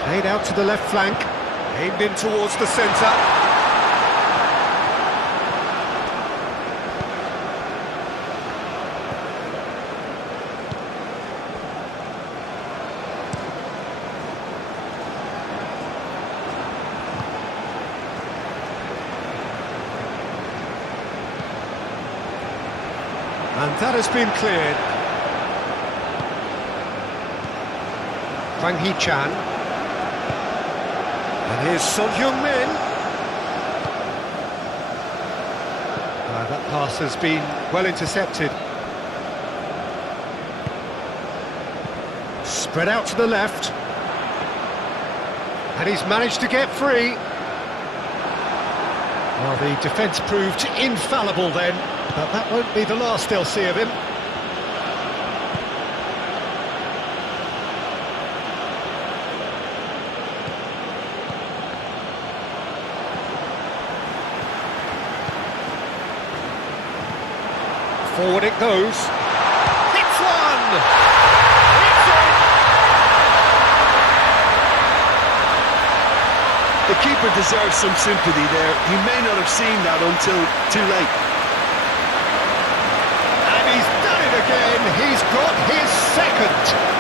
Played out to the left flank, aimed in towards the centre. And that has been cleared. Hwang Hee-chan. And here's Son-Heung-min. That pass has been well intercepted. Spread out to the left. And he's managed to get free. Well, the defence proved infallible then. But that won't be the last they'll see of him. Forward it goes. Hits one! Hits it! The keeper deserves some sympathy there. He may not have seen that until too late. And he's done it again. He's got his second.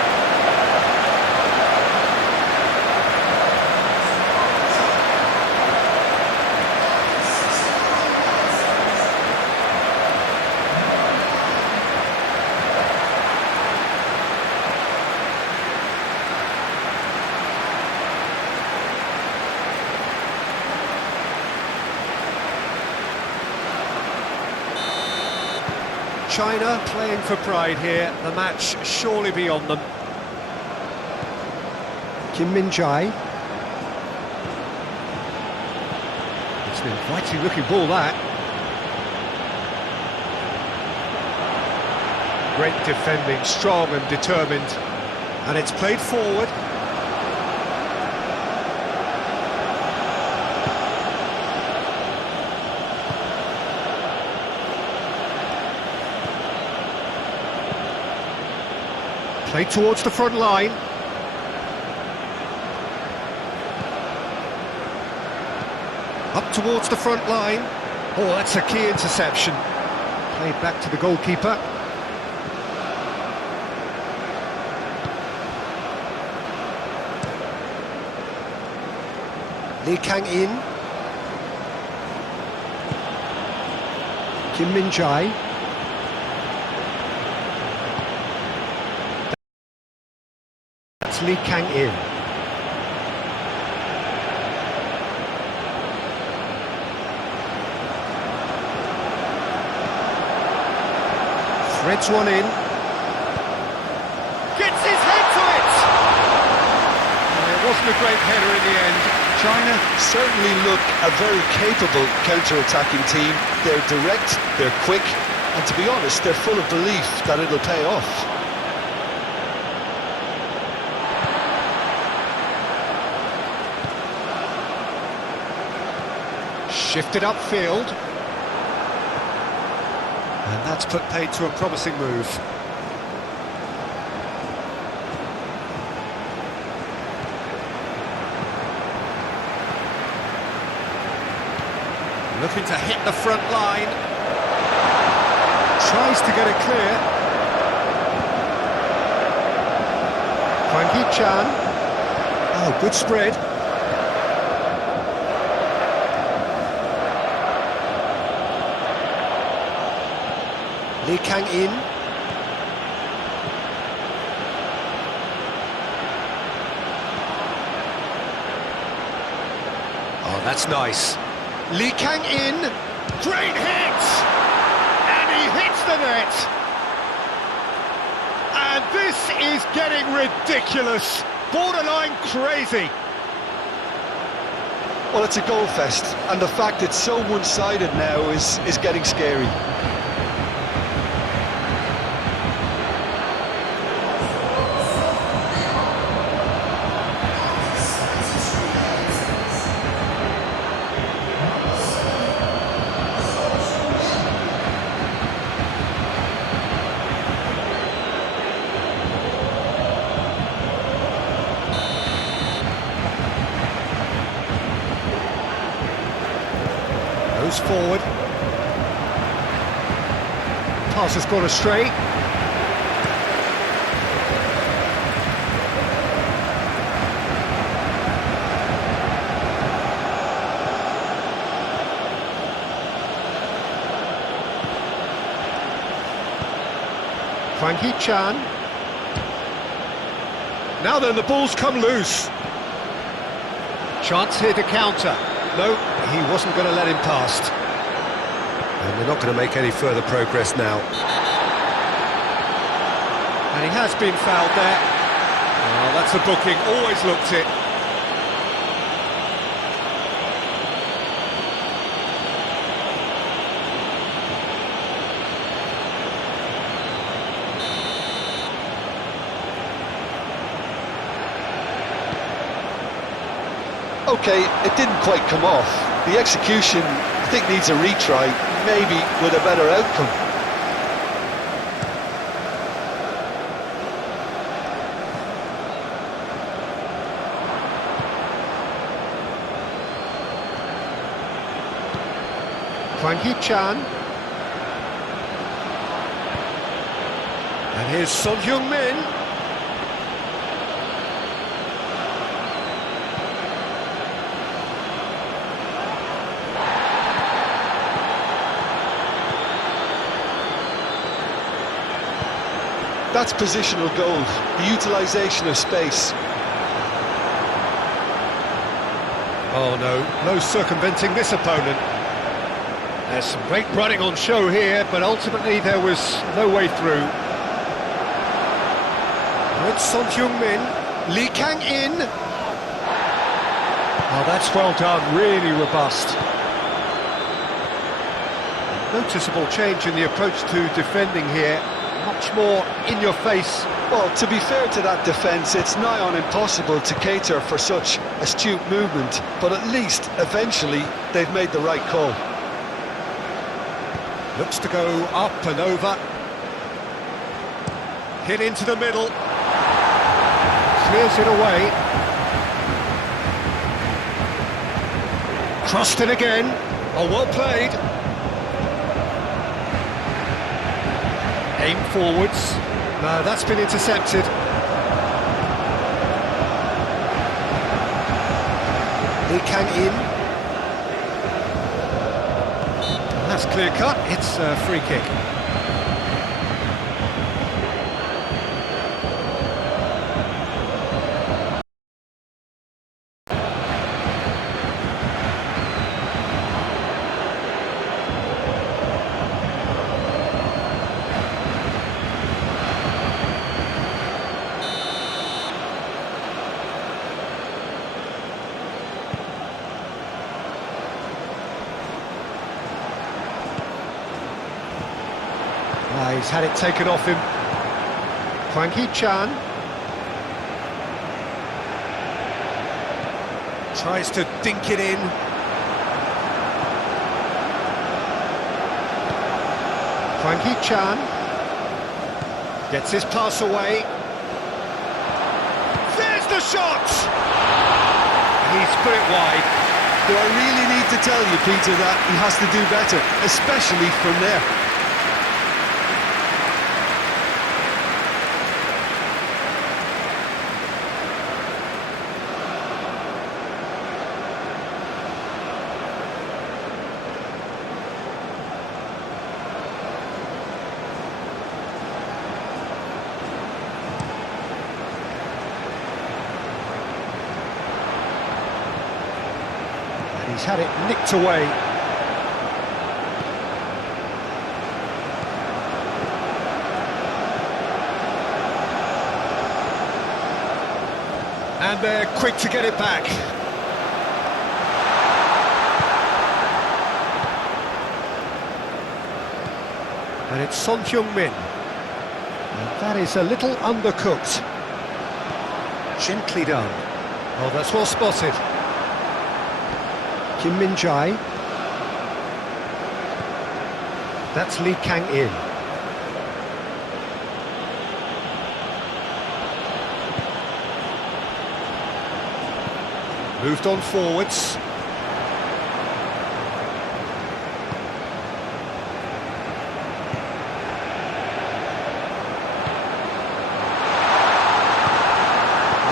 China playing for pride here. The match surely beyond them. Kim Min-jae. It's an inviting looking ball, that. Great defending, strong and determined. And it's played forward. Played towards the front line. Up towards the front line. Oh, that's a key interception. Played back to the goalkeeper. Lee Kang-in. Kim Min-jae. That's Lee Kang-in. Threads one in. Gets his head to it! It wasn't a great header in the end. China certainly look a very capable counter-attacking team. They're direct, they're quick, and to be honest, they're full of belief that it'll pay off. Shifted upfield. And that's put paid to a promising move. Looking to hit the front line. Tries to get it clear. Hwang Hee-chan. Oh, good spread. Lee Kang-in. Oh, that's nice. Lee Kang-in. Great hit! And he hits the net. And this is getting ridiculous. Borderline crazy. Well, it's a goal fest, and the fact it's so one-sided now is getting scary. Goes forward. Pass has gone astray. Hwang Hee-chan. Now then, the ball's come loose. Chance here to counter. No, he wasn't going to let him past. And they're not going to make any further progress now. And he has been fouled there. Oh, that's a booking, always looked it. Okay, it didn't quite come off. The execution, I think, needs a retry, maybe with a better outcome. Hwang Hee-chan. And here's Son Heung-min. That's positional goal, the utilisation of space. Oh no circumventing this opponent. There's some great running on show here, but ultimately there was no way through. It's Son Heung-min, Lee Kang-in. Oh, that's well done, really robust. Noticeable change in the approach to defending here. Much more in your face. Well, to be fair to that defence, it's nigh on impossible to cater for such astute movement, but at least, eventually, they've made the right call. Looks to go up and over. Hit into the middle. Clears it away. Crossed it again. Oh, well played. Aim forwards. No, that's been intercepted. Lee Kang-in. That's clear cut. It's a free kick. He's had it taken off him. Hwang Hee-chan. Tries to dink it in. Hwang Hee-chan. Gets his pass away. There's the shot! He's put it wide. Do I really need to tell you, Peter, that he has to do better, especially from there? He's had it nicked away. And they're quick to get it back. And it's Son Heung-min. And that is a little undercooked. Gently done. Oh, that's well spotted. Kim Min-jae. That's Lee Kang-in. Moved on forwards.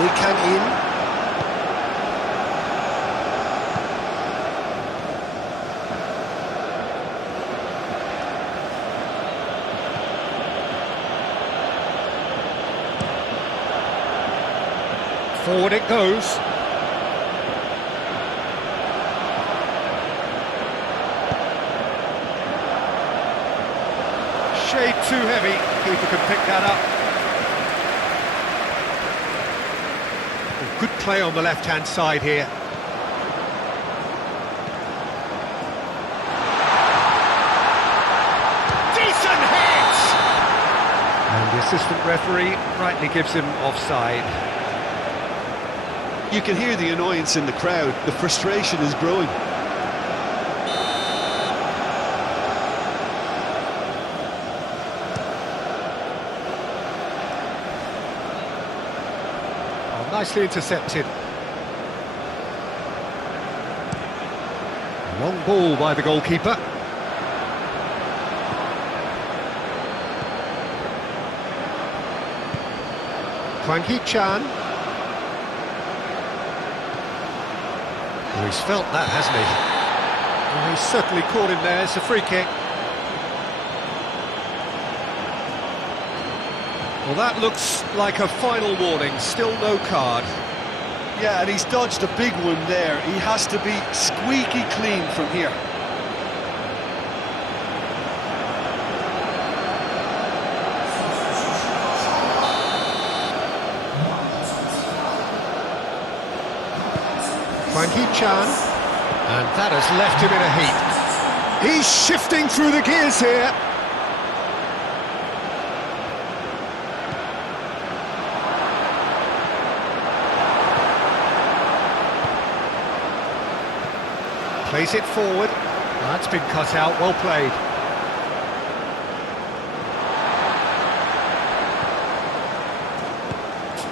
Lee Kang-in. Forward it goes. Shade too heavy. Keeper can pick that up. Good play on the left-hand side here. Decent hit! And the assistant referee rightly gives him offside. You can hear the annoyance in the crowd. The frustration is growing. Oh, nicely intercepted. Long ball by the goalkeeper. Hwang Hee-chan. Well, he's felt that, hasn't he? Well, he's certainly caught him there. It's a free kick. Well, that looks like a final warning. Still no card. Yeah, and he's dodged a big one there. He has to be squeaky clean from here. Hwang Hee-chan, and that has left him in a heap. He's shifting through the gears here. Plays it forward. That's been cut out, well played.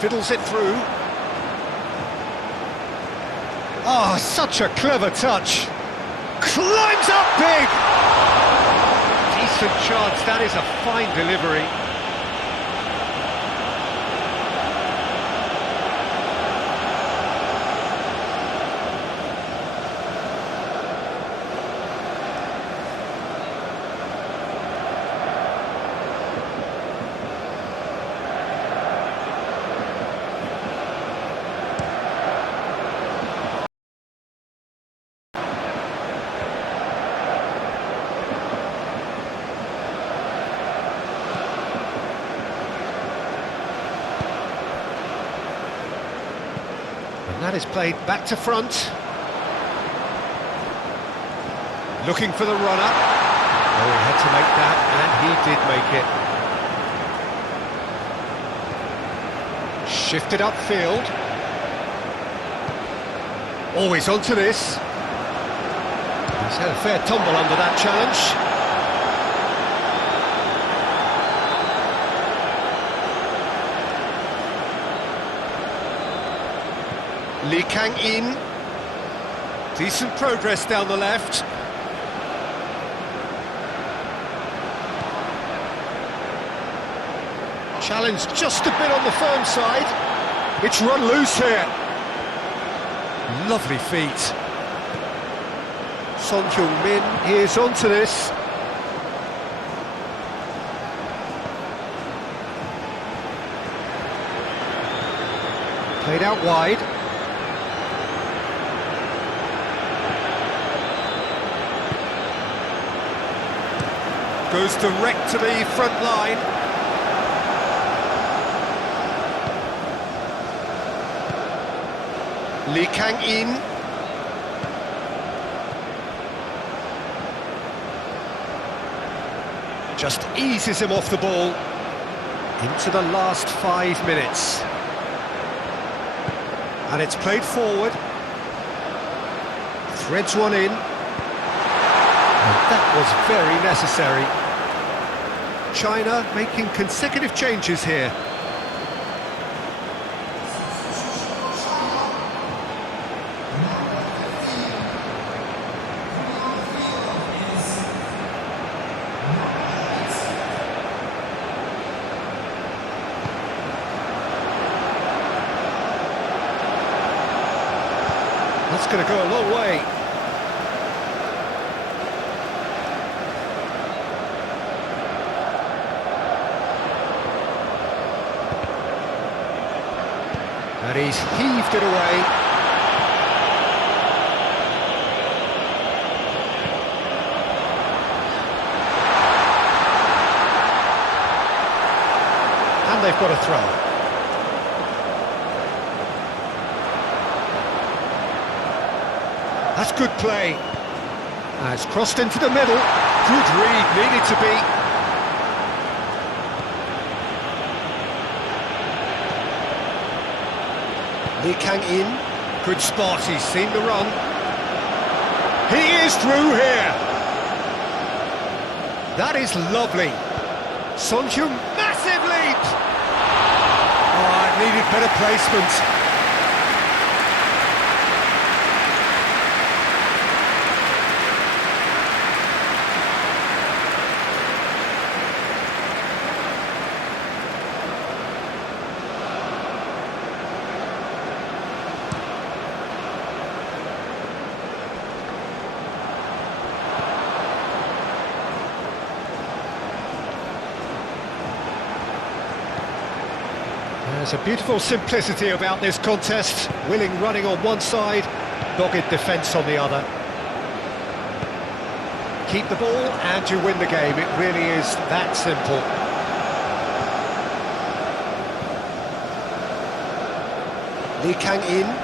Fiddles it through. Oh, such a clever touch. Climbs up big! Decent chance, that is a fine delivery. And that is played back to front. Looking for the runner. Oh, he had to make that, and he did make it. Shifted upfield. Always onto this. He's had a fair tumble under that challenge. Lee Kang-in. Decent progress down the left. Challenge just a bit on the firm side. It's run loose here. Lovely feet. Son Heung-min, he is onto this. Played out wide. Goes direct to the front line. Lee Kang-in. Just eases him off the ball. Into the last 5 minutes. And it's played forward. Threads one in. And that was very necessary. China making consecutive changes here. That's going to go a long way. And he's heaved it away. And they've got a throw. That's good play. It's crossed into the middle. Good read, needed to be. Lee Kang-in, good spot, he's seen the run. He is through here. That is lovely. Son Heung, massive lead. Oh, it needed better placement. There's a beautiful simplicity about this contest. Willing running on one side, dogged defence on the other. Keep the ball and you win the game. It really is that simple. Lee Kang-in.